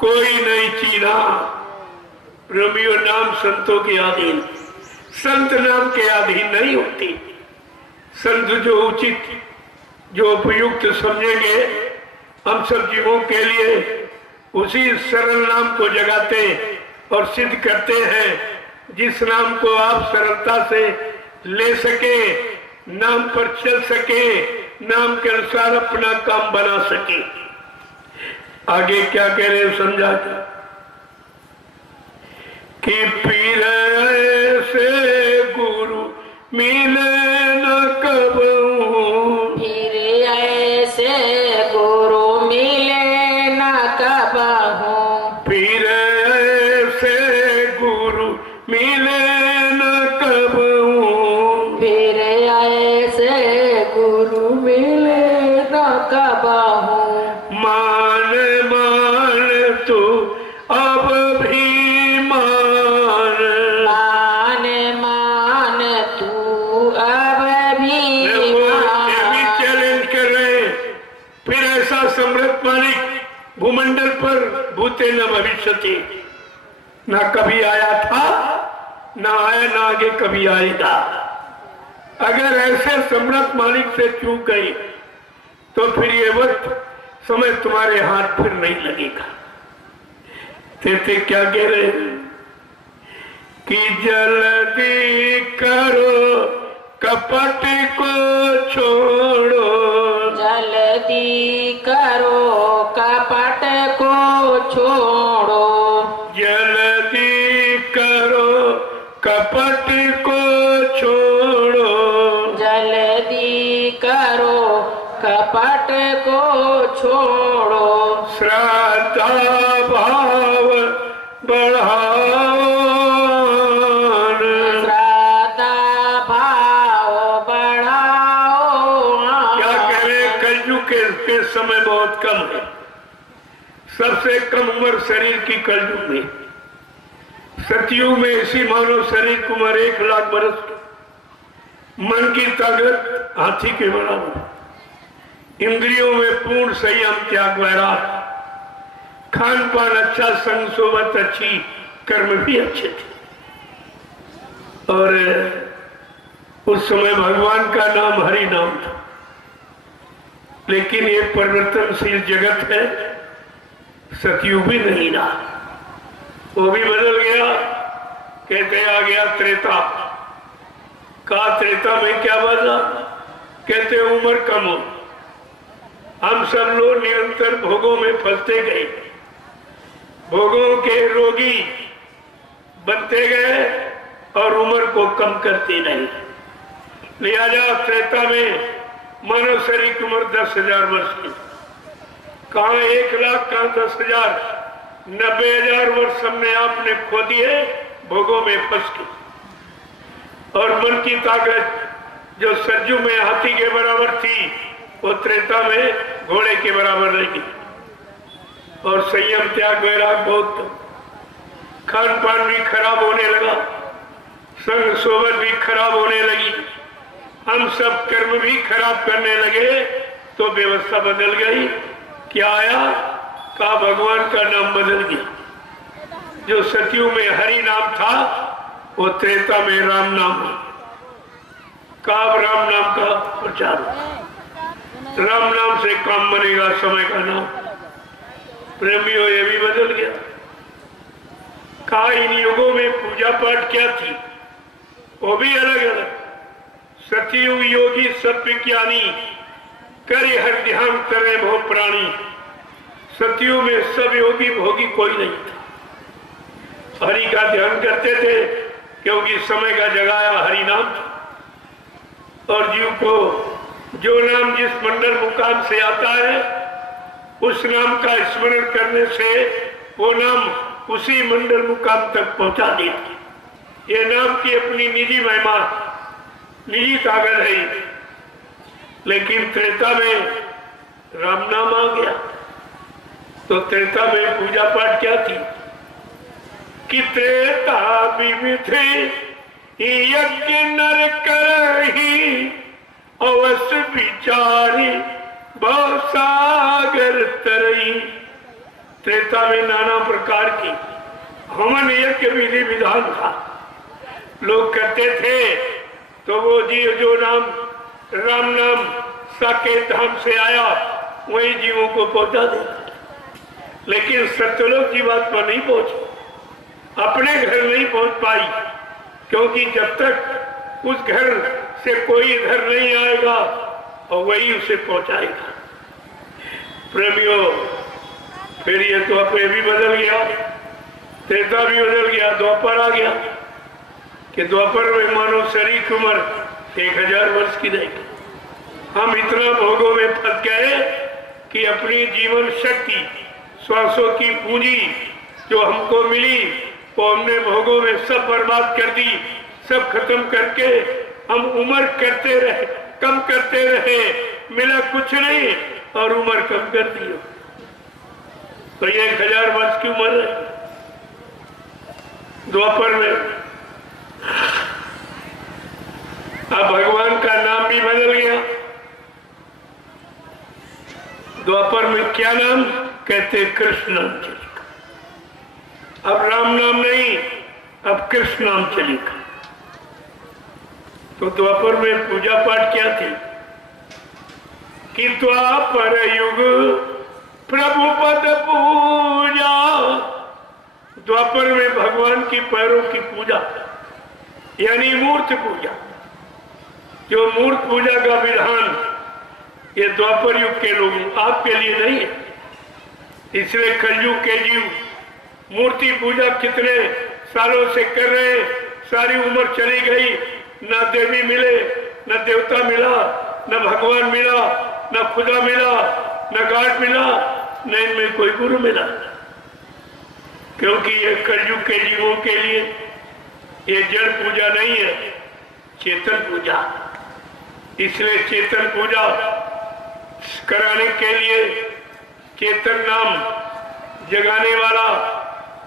कोई नहीं चीना। प्रेमियों, नाम संतों के अधीन, संत नाम के अधीन नहीं होती। संत जो उचित, जो उपयुक्त समझेंगे, हम सब जीवों के लिए उसी सरल नाम को जगाते और सिद्ध करते हैं, जिस नाम को आप सरलता से ले सके, नाम पर चल सके, नाम के अनुसार अपना काम बना सके। आगे क्या कह रहे हैं समझा कि पीर ऐसे गुरु मिले न कबहू, फिर ऐसे गुरु मिले न कबहू, पीर ऐसे गुरु मिले न कबहू, फिर ऐसे गुरु मिले न कबहू। मान मान तू अब भी मान, मान मान तू अब भी ये भी मान। चैलेंज कर रहे हैं। फिर ऐसा समृद्ध मालिक भूमंडल पर भूते न भविष्यति, ना कभी आया था, ना आया, ना आगे कभी आएगा। अगर ऐसे समृद्ध मालिक से चूक गई तो फिर ये वक्त समय तुम्हारे हाथ फिर नहीं लगेगा। ते क्या कह रहे हैं कि जल्दी करो कपट को छोड़ो, जल्दी करो कपट को छोड़ो, जल्दी करो कपट को छोड़ो, जल्दी करो कपट को छोड़ो, श्रद्धा भाव बढ़ाओ, श्रद्धा भाव बढ़ाओ। क्या कह रहे हैं, कलयुग के समय बहुत कम है। सबसे कम उम्र शरीर की कलयुग में। सतयुग में इसी मानव शरीर की उम्र 1 लाख बरस, मन की ताकत हाथी के बराबर, इंद्रियों में पूर्ण संयम त्याग वैराग, खान पान अच्छा, संग सोबत अच्छी, कर्म भी अच्छे थे। और उस समय भगवान का नाम हरि नाम था। लेकिन ये परिवर्तनशील जगत है, सतयुग भी नहीं रहा, वो भी बदल गया। कहते आ गया त्रेता। कहा त्रेता में क्या बदला? कहते उम्र कम हो, हम सब लोग निरंतर भोगों में फंसते गए, भोगों के रोगी बनते गए और उम्र को कम करते रहे। लिहाजा त्रेता में मानव शरीर की उम्र 10,000 वर्ष की। कहाँ 1 लाख, कहाँ 10,000, 90,000 वर्ष हमने आपने खो दिए भोगों में फंस के। और मन की ताकत जो सज्जू में हाथी के बराबर थी, वो त्रेता में घोड़े के बराबर लगी। और संयम त्याग वैराग बहुत, खान पान भी खराब होने लगा, संग सोबत भी खराब होने लगी, हम सब कर्म भी खराब करने लगे। तो व्यवस्था बदल गई। क्या आया? कहा भगवान का नाम बदल गया। जो सतयुग में हरि नाम था, वो त्रेता में राम नाम। कहा राम नाम का प्रचार, राम नाम से काम बनेगा समय का नाम। प्रेमियों, ये भी बदल गया। कहा इन युगों में पूजा पाठ क्या थी, वो भी अलग अलग। सतयुग योगी सत्विज्ञानी, करे हर ध्यान करे भो प्राणी। सतयुग में सब योगी भोगी कोई नहीं था, हरि का ध्यान करते थे, क्योंकि समय का जगाया हरि नाम। और जीव को जो नाम जिस मंडल मुकाम से आता है, उस नाम का स्मरण करने से वो नाम उसी मंडल मुकाम तक पहुंचा दिया। ये नाम की अपनी निजी महिमा, निजी ताकत है। लेकिन त्रेता में राम नाम आ गया तो त्रेता में पूजा पाठ क्या थी कि त्रेता विविधि यज्ञ नर करहि अवश्य विचारी बहु सागर तरई। त्रेता में नाना प्रकार की हवन यज्ञ विधि विधान था। लोग करते थे तो वो जीव जो नाम राम नाम साकेत धाम से आया वही जीवों को पहुंचा देता। लेकिन सत्यलोक जीवात्मा नहीं पहुंची, अपने घर नहीं पहुंच पाई, क्योंकि जब तक उस घर से कोई इधर नहीं आएगा और वही उसे पहुंचाएगा। प्रेमियों, फिर ये द्वापर भी बदल गया, त्रेता भी बदल गया, द्वापर आ गया कि द्वापर में मानो शरीर की उम्र 1000 वर्ष की रहेगी। हम इतना भोगों में फंस गए कि अपनी जीवन शक्ति, श्वासों की पूंजी जो हमको मिली वो हमने भोगों में सब बर्बाद कर दी। सब खत्म करके हम उम्र करते रहे, कम करते रहे, मिला कुछ नहीं और उम्र कम कर दी। तो ये 1000 वर्ष की उम्र है द्वापर में। अब भगवान का नाम भी बदल गया। द्वापर में क्या नाम कहते? कृष्ण नाम चलेगा। अब राम नाम नहीं, अब कृष्ण नाम चलेगा। तो द्वापर में पूजा पाठ क्या थी कि द्वापर युग प्रभु पद पूजा। द्वापर में भगवान की पैरों की पूजा यानी मूर्त पूजा। जो मूर्त पूजा का विधान ये द्वापर युग के लोग, आपके लिए नहीं है। इसलिए कलयुग के जीव मूर्ति पूजा कितने सालों से कर रहे हैं, सारी उम्र चली गई, ना देवी मिले, न देवता मिला, न भगवान मिला, न खुदा मिला, न गाड मिला, न इनमें कोई गुरु मिला। क्योंकि ये कलयुग के जीवों के लिए ये जड़ पूजा नहीं है, चेतन पूजा। इसलिए चेतन पूजा कराने के लिए चेतन नाम जगाने वाला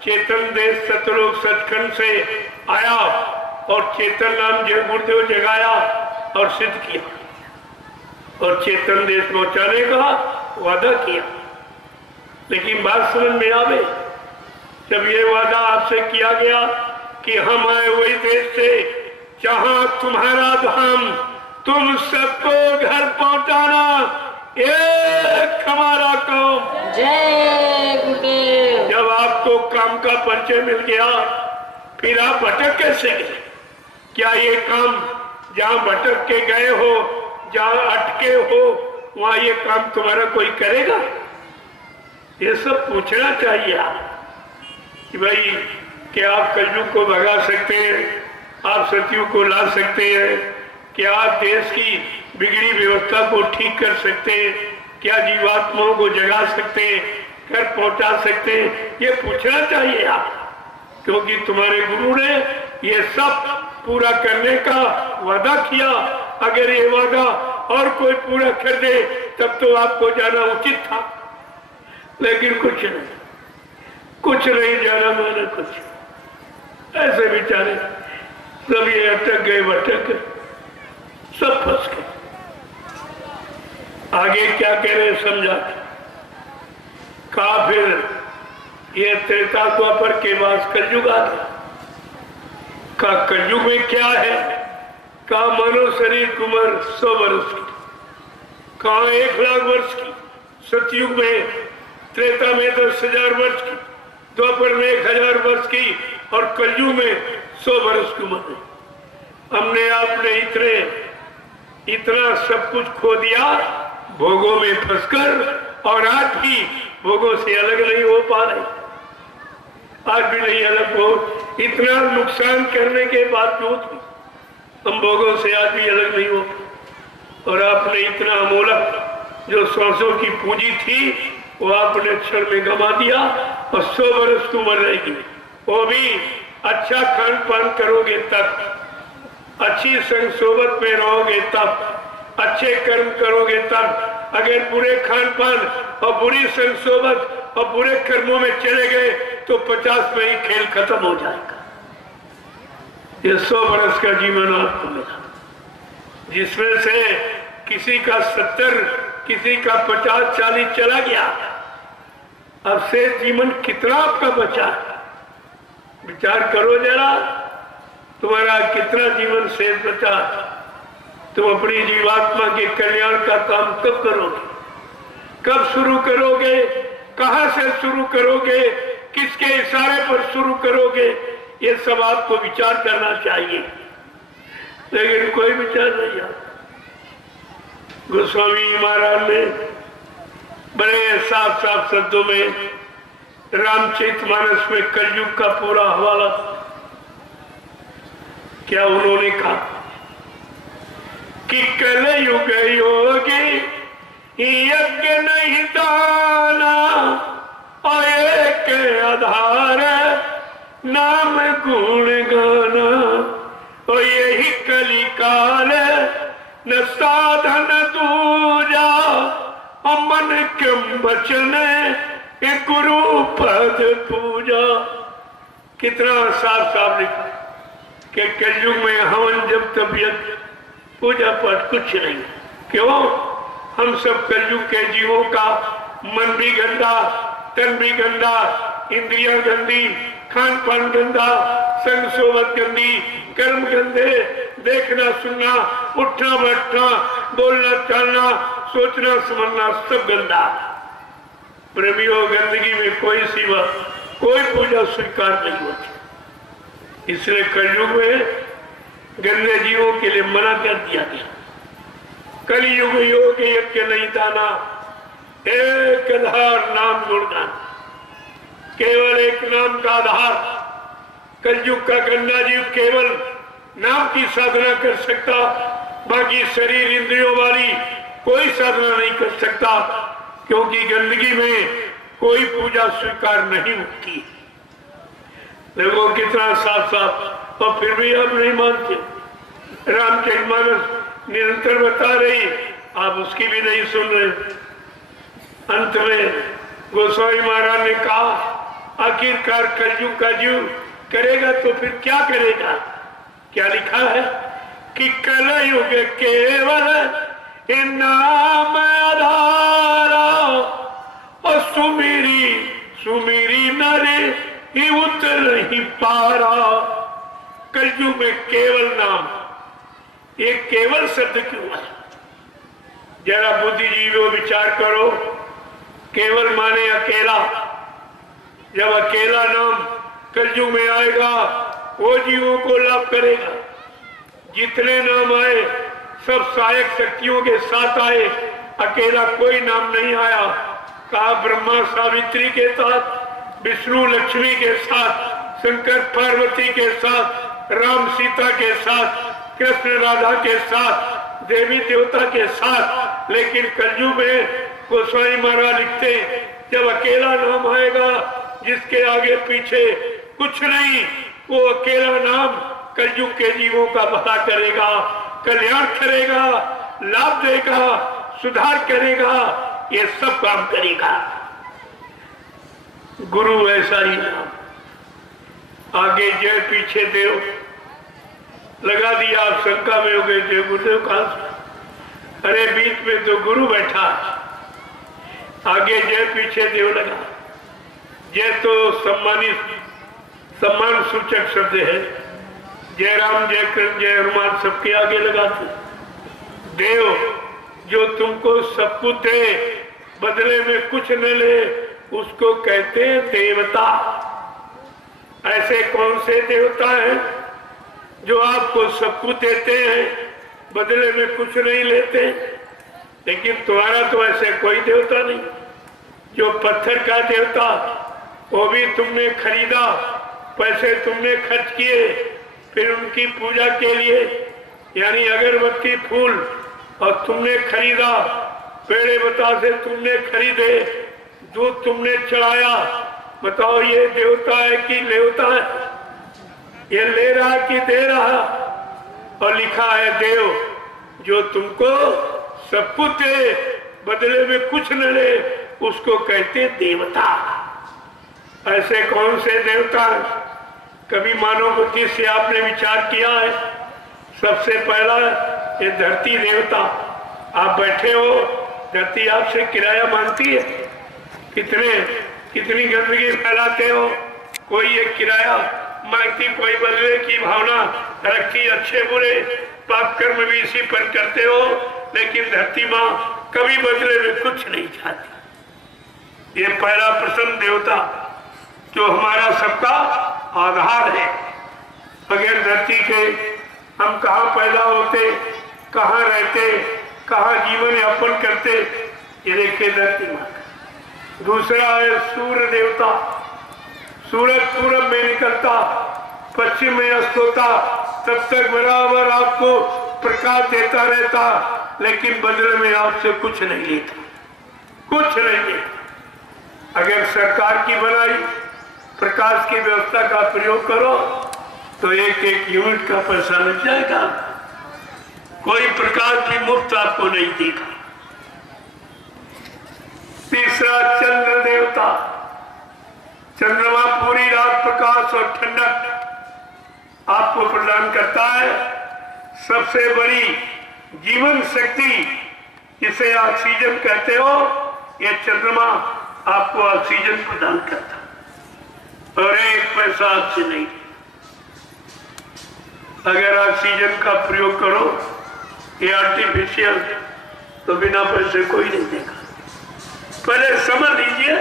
चेतन देश सतलोक सचखंड से आया और चेतन नाम जय गुरुदेव जगाया और सिद्ध किया और चेतन देश पहुंचाने का वादा किया। लेकिन बात समझ में आवे, जब ये वादा आपसे किया गया कि हम आए वही देश से जहां तुम्हारा धाम, तुम सबको घर पहुंचाना एक हमारा काम। जय गुरुदेव। जब आपको काम का परिचय मिल गया फिर आप भटक कैसे गए? क्या ये काम जहां भटक के गए हो, जहां अटके हो, वहां ये काम तुम्हारा कोई करेगा? ये सब पूछना चाहिए आप कि भाई क्या आप कलयुग को भगा सकते हैं, आप सतयुग को ला सकते हैं, क्या आप देश की बिगड़ी व्यवस्था को ठीक कर सकते हैं, क्या जीवात्माओं को जगा सकते हैं, घर पहुंचा सकते हैं? ये पूछना चाहिए आप, क्योंकि तुम्हारे गुरु ने ये सब पूरा करने का वादा किया। अगर ये वादा और कोई पूरा कर दे तब तो आपको जाना उचित था, लेकिन कुछ नहीं जाना माना कुछ। ऐसे बेचारे सब ये अटक गए, भटक गए, सब फंस गए। आगे क्या कह रहे समझा? कहा फिर ये त्रेता द्वापर के बाद कलयुग आ गया। कहा कलयुग में क्या है? कहा मानव शरीर की उम्र 100 वर्ष की, कहा 1,00,000 वर्ष की, सतयुग में, त्रेता में 10,000 वर्ष की, द्वापर में 1,000 वर्ष की और कलयुग में 100 वर्ष की उम्र है। हमने आपने इतना सब कुछ खो दिया भोगों में फंसकर, और आज भी भोगों से अलग नहीं हो पा रहे। आज भी नहीं अलग हो, इतना नुकसान करने के बावजूद हम भोगों से आज भी अलग नहीं हो। और आपने इतना अमोलक जो सांसों की पूंजी थी वो आपने क्षण में गंवा दिया और 100 बरस तू मर रहेगी। वो भी अच्छा खान पान करोगे तब, अच्छी संग सोबत में रहोगे तब, अच्छे कर्म करोगे तब। अगर बुरे खान पान और बुरी संग सोबत और बुरे कर्मों में चले गए तो 50 में ही खेल खत्म हो जाएगा। ये 100 बरस का जीवन आपको मिला, जिसमें से किसी का 70, किसी का 50, 40 चला गया। अब से जीवन कितना आपका बचा? विचार करो जरा, तुम्हारा कितना जीवन शेष बचा? तुम अपनी जीवात्मा के कल्याण का काम कब करोगे? कब शुरू करोगे? कहां से शुरू करोगे? किसके इशारे पर शुरू करोगे? ये सब आपको विचार करना चाहिए, लेकिन कोई विचार नहीं आता। गोस्वामी महाराज ने बड़े साफ साफ शब्दों में रामचरितमानस में कलयुग का पूरा हवाला क्या उन्होंने कहा कि कलयुग योगी यज्ञ नहीं दाना और एक आधार नाम गुण गाना, और यही कलिकाल न साधन दूजा अमन के बचन गुरु पद पूजा। कितना साफ साफ लिखा कि कलयुग में हवन जब तबियत पूजा पाठ कुछ नहीं। क्यों? हम सब कलयुग के जीवों का मन भी गंदा, तन भी गंदा, इंद्रियां गंदी, खान पान गंदा, संग सोबत गंदी, कर्म गंदे, देखना सुनना, उठना बैठना, बोलना चालना, सोचना समझना सब गंदा। प्रेमियों, गंदगी में कोई सिवा कोई पूजा स्वीकार नहीं होती। इसलिए कलयुग में गंदे जीवों के लिए मना कर दिया गया। कलयुग योग यज्ञ नहीं दाना, एक आधार नाम गुणगान। केवल एक नाम का आधार। कलयुग का गंदा जीव केवल नाम की साधना कर सकता, बाकी शरीर इंद्रियों वाली कोई साधना नहीं कर सकता, क्योंकि गंदगी में कोई पूजा स्वीकार नहीं होती। देखो कितना साफ साफ, और फिर भी आप नहीं मानते। रामचरितमानस निरंतर बता रही, आप उसकी भी नहीं सुन रहे। अंत में गोस्वामी महाराज ने कहा, आखिरकार कलयुग का जीव करेगा तो फिर क्या करेगा? क्या लिखा है कि कलयुग केवल नाम आधारा और सुमिरी सुमिरी नरे ही उतर ही पारा। कलयुग में केवल नाम, ये केवल शब्द क्यों है? जरा बुद्धिजीवियों विचार करो। केवल माने अकेला। जब अकेला नाम कलयुग में आएगा वो जीवों को लाभ करेगा। जितने नाम आए सब सहायक शक्तियों के साथ आए, अकेला कोई नाम नहीं आया। कहा ब्रह्मा सावित्री के साथ, विष्णु लक्ष्मी के साथ, शंकर पार्वती के साथ, राम सीता के साथ, कृष्ण राधा के साथ, देवी देवता के साथ। लेकिन कलयुग में गोस्वामी महाराज लिखते, जब अकेला नाम आएगा जिसके आगे पीछे कुछ नहीं, वो अकेला नाम कलयुग के जीवों का भला करेगा, कल्याण करेगा, लाभ देगा, सुधार करेगा, ये सब काम करेगा। गुरु ऐसा ही नाम, आगे जय पीछे देव लगा दिया। आप शंका में हो गए, जय गुरुदेव कहां से? अरे बीच में तो गुरु बैठा, आगे जय पीछे देव लगा। जय तो सम्मान सूचक शब्द है। जय राम, जय कृष्ण, जय हनुमान सबके आगे लगाते। देव जो तुमको सब कुछ दे, बदले में कुछ न ले, उसको कहते हैं देवता। ऐसे कौन से देवता हैं जो आपको सब कुछ देते हैं, बदले में कुछ नहीं लेते? लेकिन तुम्हारा तो ऐसे कोई देवता नहीं। जो पत्थर का देवता, वो भी तुमने खरीदा, पैसे तुमने खर्च किए, फिर उनकी पूजा के लिए, यानी अगरबत्ती फूल और तुमने खरीदा, पेड़े बतासे तुमने खरीदे, दूध तुमने चढ़ाया, बताओ ये देवता है कि लेवता है? ये ले रहा कि दे रहा? और लिखा है देव, जो तुमको सब कुछ दे बदले में कुछ न ले, उसको कहते देवता। ऐसे कौन से देवता? कभी मानव बुद्धि से आपने विचार किया है? सबसे पहला ये धरती देवता। आप बैठे हो, धरती आपसे किराया मांगती है? कितनी गंदगी फैलाते हो। कोई ये किराया मांगती, कोई बदले की भावना रखती, अच्छे बुरे पाप कर्म भी इसी पर करते हो, लेकिन धरती माँ कभी बदले में कुछ नहीं चाहती। ये पहला प्रसन्न देवता जो हमारा सबका आधार है। बगैर धरती के हम कहाँ पैदा होते, कहाँ रहते, कहाँ जीवन यापन करते? ये देखिए धरती माँ। दूसरा है सूर्य देवता। सूरज पूरब में निकलता, पश्चिम में अस्त होता, तब तक बराबर आपको प्रकाश देता रहता, लेकिन बदले में आपसे कुछ नहीं लेता, कुछ नहीं लेता। अगर सरकार की बनाई प्रकाश की व्यवस्था का प्रयोग करो तो एक यूनिट का पैसा लग जाएगा। कोई प्रकाश भी मुफ्त आपको नहीं देगा। तीसरा चंद्र देवता। चंद्रमा पूरी रात प्रकाश और ठंडक आपको प्रदान करता है। सबसे बड़ी जीवन शक्ति जिसे ऑक्सीजन कहते हो, ये चंद्रमा आपको ऑक्सीजन प्रदान करता है और एक पैसा आपसे नहीं। अगर ऑक्सीजन का प्रयोग करो ये आर्टिफिशियल, तो बिना पैसे कोई नहीं देगा। पहले समझ लीजिए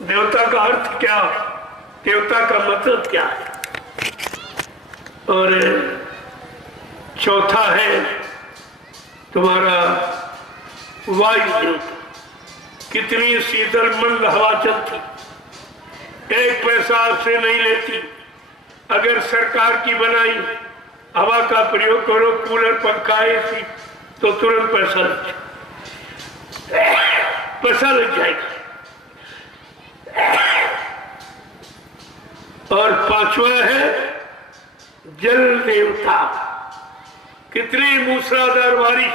देवता का अर्थ क्या, देवता का मतलब क्या है। और चौथा है तुम्हारा वायु देवता। कितनी शीतल मंद हवा चलती, एक पैसा आपसे नहीं लेती। अगर सरकार की बनाई हवा का प्रयोग करो, कूलर पंखा एसी, तो तुरंत पैसा लग जाएगा। और पांचवा है जल देवता। कितनी मूसलाधार बारिश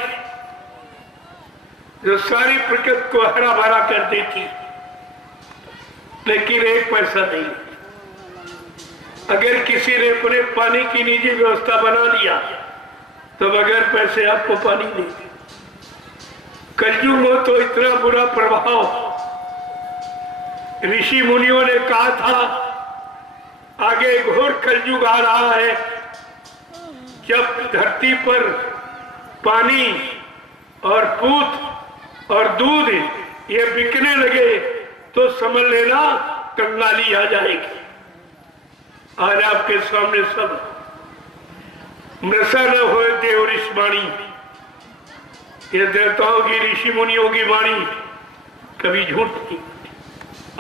जो सारी प्रकृति को हरा भरा कर देती, लेकिन एक पैसा नहीं। अगर किसी ने अपने पानी की निजी व्यवस्था बना लिया तो बगैर पैसे आपको पानी नहीं दे। कलयुग में तो इतना बुरा प्रभाव, ऋषि मुनियों ने कहा था आगे घोर कलयुग आ रहा है, जब धरती पर पानी और पूत और दूध ये बिकने लगे तो समझ लेना कंगाली आ जाएगी। आज आपके सामने सब मृषा न हो देव ऋषि वाणी, ये देवताओं की ऋषि मुनियों की वाणी कभी झूठ नहीं।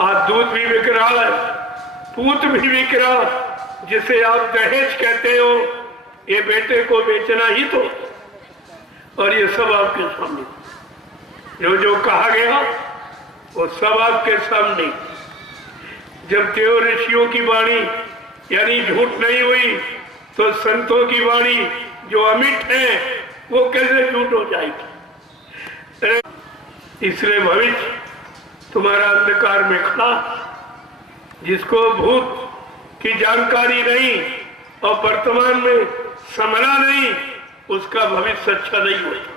आज दूध भी बिक रहा है, पूत भी बिक रहा, जिसे आप दहेज कहते हो, ये बेटे को बेचना ही तो। और ये सब आपके सामने, जो जो कहा गया वो सब आपके सामने। जब देव ऋषियों की वाणी यानी झूठ नहीं हुई, तो संतों की वाणी जो अमिट है वो कैसे झूठ हो जाएगी? इसलिए भविष्य तुम्हारा अंधकार में खड़ा, जिसको भूत की जानकारी नहीं और वर्तमान में समझा नहीं, उसका भविष्य अच्छा नहीं होता।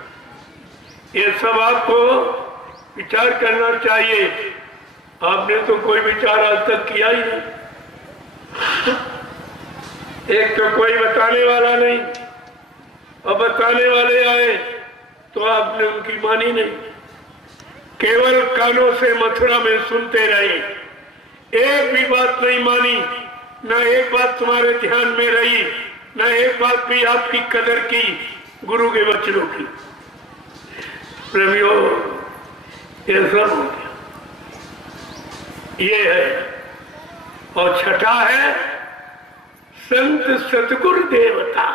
ये सब आपको विचार करना चाहिए। आपने तो कोई विचार आज तक किया ही नहीं। एक तो कोई बताने वाला नहीं, और बताने वाले आए तो आपने उनकी मानी नहीं। केवल कानों से मथुरा में सुनते रहे, एक भी बात नहीं मानी, न एक बात तुम्हारे ध्यान में रही, न एक बात भी आपकी कदर की गुरु के वचनों की। प्रेमियों, ये सब हो गया। ये है। और छठा है संत सतगुरु देवता।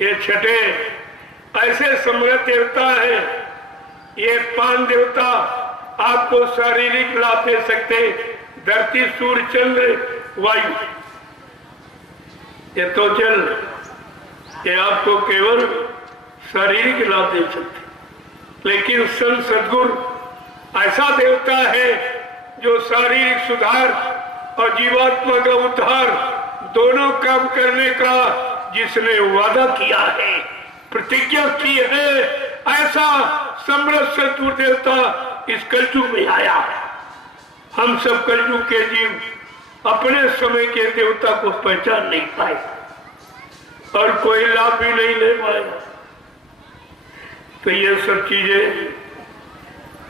ये छठे ऐसे समृद्ध देवता है ये 5 देवता आपको शारीरिक लाभ दे सकते, धरती, सूर्य, चंद्र, वायु, ये तो जल, ये आपको केवल शारीरिक लाभ दे सकते। लेकिन संत सद्गुरु ऐसा देवता है जो शारीरिक सुधार और जीवात्मा का उद्धार दोनों काम करने का जिसने वादा किया है, प्रतिज्ञा की है, ऐसा समृद्ध सद्गुरु देवता इस कलयुग में आया। हम सब कलयुग के जीव अपने समय के देवता को पहचान नहीं पाए और कोई लाभ भी नहीं ले पाए। तो ये सब चीजें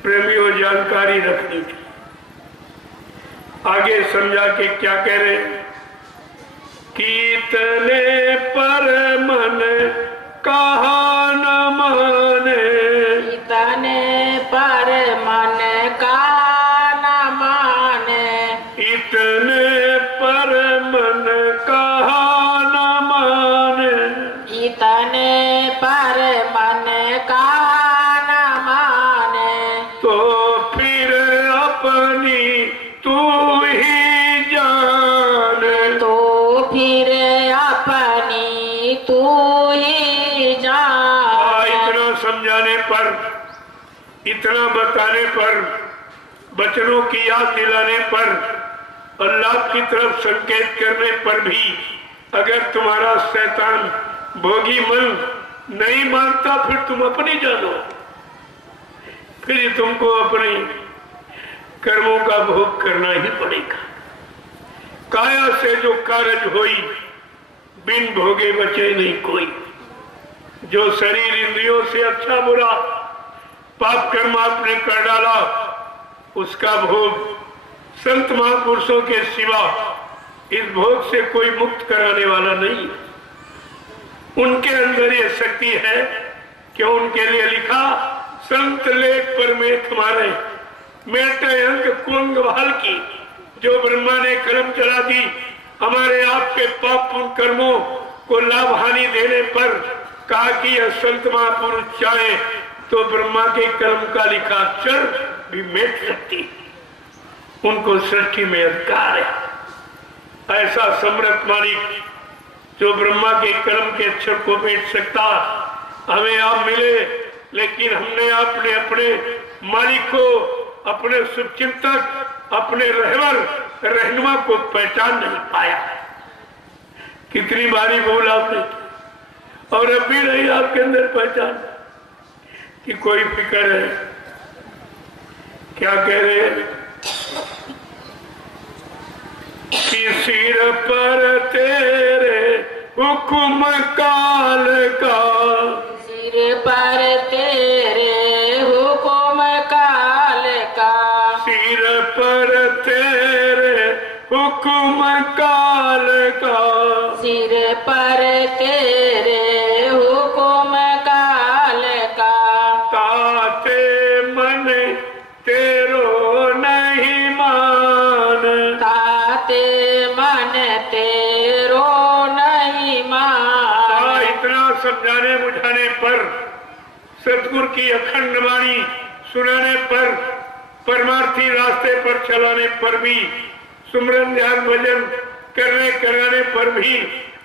प्रेमियों जानकारी रखनी थी। आगे समझा के क्या कह रहे, कीतने पर मन कहा न माने, इतने पर मन का न माने, इतने पर मन कहा न माने, इतने पर मन का न माने, तो फिर अपनी तू ही जान, तो फिर अपनी तू ही जान। इतना समझाने पर, इतना बताने पर, बचनों की याद दिलाने पर, अल्लाह की तरफ संकेत करने पर भी अगर तुम्हारा शैतान भोगी मन नहीं मानता, फिर तुम अपनी जानो, फिर तुमको अपने कर्मों का भोग करना ही पड़ेगा। काया से जो कारज होई, बिन भोगे बचे नहीं कोई। जो शरीर इंद्रियों से अच्छा बुरा पाप कर्म आपने कर डाला, उसका भोग संत महापुरुषों के सिवा इस भोग से कोई मुक्त कराने वाला नहीं। उनके अंदर ये शक्ति है कि उनके लिए लिखा, संत लेख पर में तुम्हारे मेटे अंक कुंग बहाल की। जो ब्रह्मा ने कलम चला दी, हमारे आपके पाप पुण्य कर्मों को लाभ हानि देने पर कहा कि यह संत महापुरुष चाहे तो ब्रह्मा के कलम का लिखा अक्षर भी मेट सकती, उनको सृष्टि में अधिकार है। ऐसा समर्थ मालिक जो ब्रह्मा के कलम के अक्षर को मेट सकता, हमें आप मिले, लेकिन हमने आपने अपने मालिक को, अपने शुभचिंतक, अपने रहबर रहनुमा को पहचान नहीं पाया। कितनी बारी बोल आपने, और अब भी नहीं आपके अंदर पहचान कि कोई फिक्र है। क्या कह रहे हैं कि सिर पर तेरे हुक्म काल का, सिर पर तेरे हुक्म काल का, सिर पर तेरे हुक्म काल का, सिर पर तेरे हुक्म काल का, ताते मन तेरो नहीं मान, ताते मन तेरो नहीं मान। इतना समझाने बुझाने पर, सतगुरु की अखंड वाणी सुनाने पर, परमार्थी रास्ते पर चलाने पर भी, सुमरन ध्यान भजन करने कराने पर भी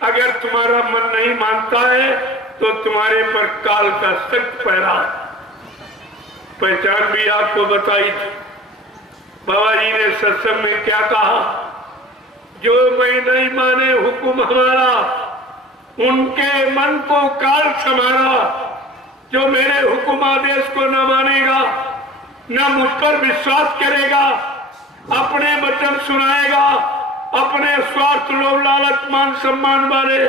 अगर तुम्हारा मन नहीं मानता है तो तुम्हारे पर काल का सख्त पहरा। पहचान भी आपको बताई थी। बाबा जी ने सत्संग में क्या कहा, जो मैं नहीं माने हुक्म हमारा, उनके मन को काल समारा। जो मेरे हुक्म आदेश को न मानेगा, न मुझ पर विश्वास करेगा, अपने वचन सुनाएगा, अपने स्वार्थ लोभ लालच मान सम्मान वाले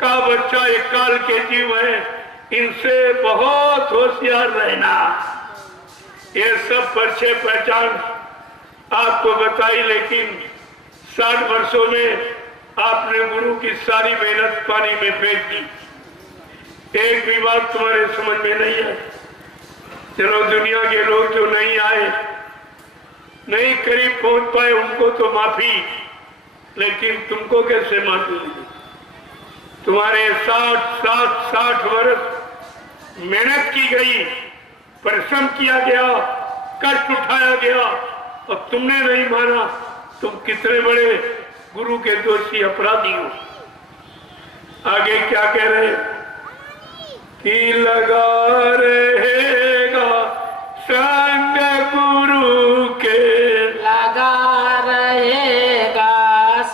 का बच्चा एक काल के जीव है, इनसे बहुत होशियार रहना। ये सब परिचय पहचान आपको बताई, लेकिन 60 वर्षों में आपने गुरु की सारी मेहनत पानी में फेंक दी। एक भी बात तुम्हारे समझ में नहीं आई। चलो दुनिया के लोग जो नहीं आए, नहीं करीब पहुंच पाए, उनको तो माफी, लेकिन तुमको कैसे माफी मिली? तुम्हारे 60 वर्ष मेहनत की गई, परिश्रम किया गया, कष्ट उठाया गया और तुमने नहीं माना, तुम कितने बड़े गुरु के दोषी अपराधी हो। आगे क्या कह रहे कि लगा रहेगा संग गुरु के, लगा रहेगा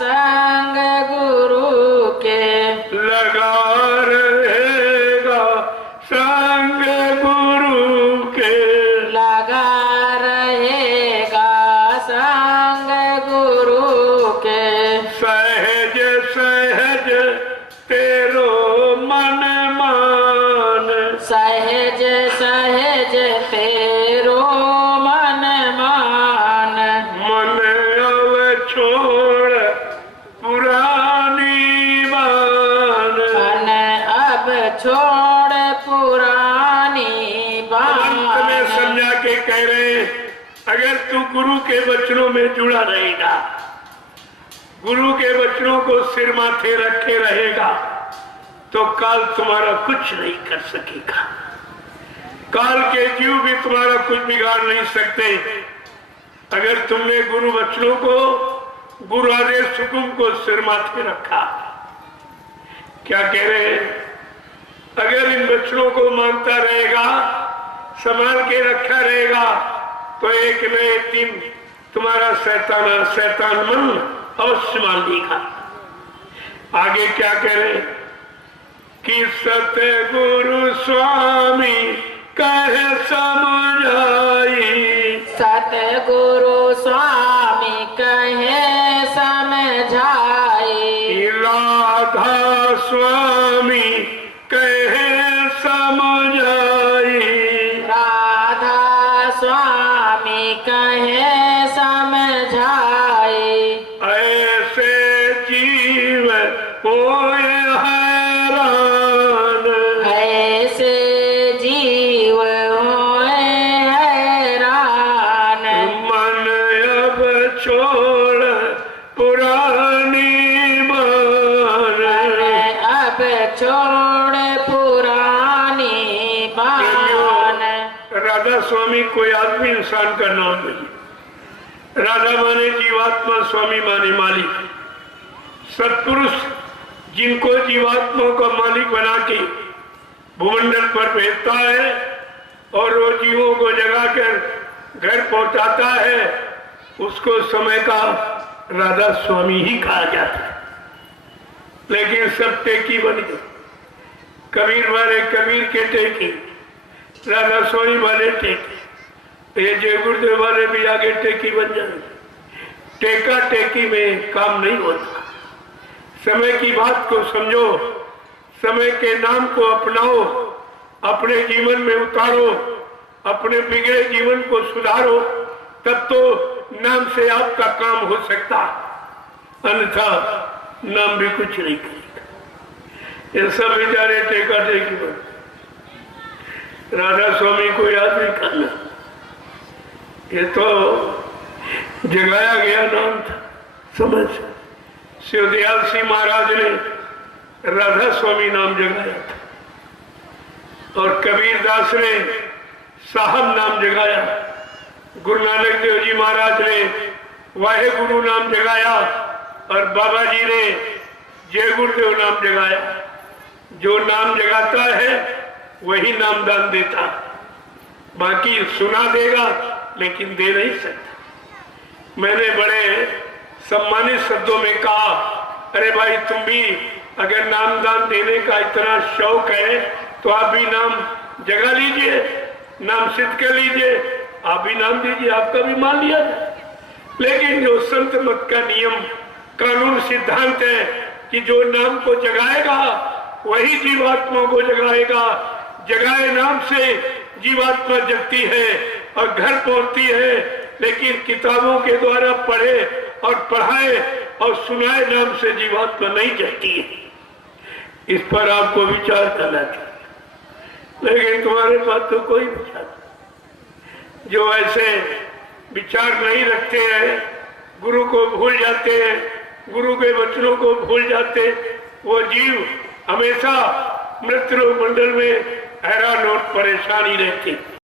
संग गुरु के, लगा रहेगा संग गुरु के, लगा रहेगा संग गुरु के, सहज सहज तेरो मन मान, सहज सहज तेरो मन मान, मन अब छोड़ पुरानी बान। मन अब छोड़ पुरानी अंत में बात। समझा के कह रहे हैं, अगर तू गुरु के वचनों में जुड़ा रहेगा, गुरु के वचनों को सिर माथे रखे रहेगा, तो काल तुम्हारा कुछ नहीं कर सकेगा। काल के जीव भी तुम्हारा कुछ बिगाड़ नहीं सकते। अगर तुमने गुरु वचनों को, गुरु आदेश हुकुम को सिर माथे रखा। क्या कह रहे हैं? अगर इन वचनों को मानता रहेगा, संभाल के रखा रहेगा, तो एक न एक दिन तुम्हारा शैतान मन अवश्य मान लेगा। आगे क्या कह रहे हैं कि सतगुरु स्वामी कहे समझाई, सतगुरु स्वामी कहे समझाई, राधा स्वामी कहे समझाई, राधा स्वामी कहे समझाई, ऐसे जीव होए हैरान, ऐसे जीव होए हैरान, मन अब छोड़ पुरानी मान। अब छोड़ पुरानी बान। राधा स्वामी कोई आदमी इंसान का नाम नहीं। राधा माने जीवात्मा, स्वामी माने मालिक। सत्पुरुष जिनको जीवात्माओं का मालिक बना के भूमंडल पर भेजता है और वो जीवों को जगाकर घर पहुंचाता है, उसको समय का राधा स्वामी ही कहा जाता है। लेकिन सब टेकी बन गए। कबीर वाले कबीर के टेकी, राधा स्वामी वाले टेकी, ये जय गुरुदेव वाले भी आगे टेकी बन जाए। टेका टेकी में काम नहीं होता। समय की बात को समझो, समय के नाम को अपनाओ, अपने जीवन में उतारो, अपने बिगड़े जीवन को सुधारो, तब तो नाम से आपका काम हो सकता, अन्यथा नाम भी कुछ नहीं करेगा। ये सब बेचारे टेका टेकी बन। राधा स्वामी को याद नहीं करना, ये तो जगाया गया नाम था। समझ, शिवदयाल सिंह महाराज ने राधा स्वामी नाम जगाया था और कबीर दास ने साहब नाम जगाया। गुरु नानक देव जी महाराज ने वाहे गुरु नाम जगाया और बाबा जी ने जय गुरुदेव नाम जगाया। जो नाम जगाता है वही नामदान देता, बाकी सुना देगा लेकिन दे नहीं सकता। मैंने बड़े सम्मानित शब्दों में कहा, अरे भाई तुम भी अगर नामदान देने का इतना शौक है तो आप भी नाम जगा लीजिए, नाम सिद्ध कर लीजिए, आप भी नाम दीजिए, आपका भी मान लिया जाए। लेकिन जो संत मत का नियम कानून सिद्धांत है कि जो नाम को जगाएगा वही जीवात्मा को जगाएगा। जगाए नाम से जीवात्मा जगती है और घर पहुंचती है, लेकिन किताबों के द्वारा पढ़े और पढ़ाए और सुनाए नाम से जीवात्मा नहीं जगती है। इस पर आपको विचार करना चाहिए, लेकिन तुम्हारे पास तो कोई विचार नहीं। जो ऐसे विचार नहीं रखते हैं, गुरु को भूल जाते हैं, गुरु के वचनों को भूल जाते, वो जीव हमेशा मृत्यु मंडल में हैरान और परेशानी रहती।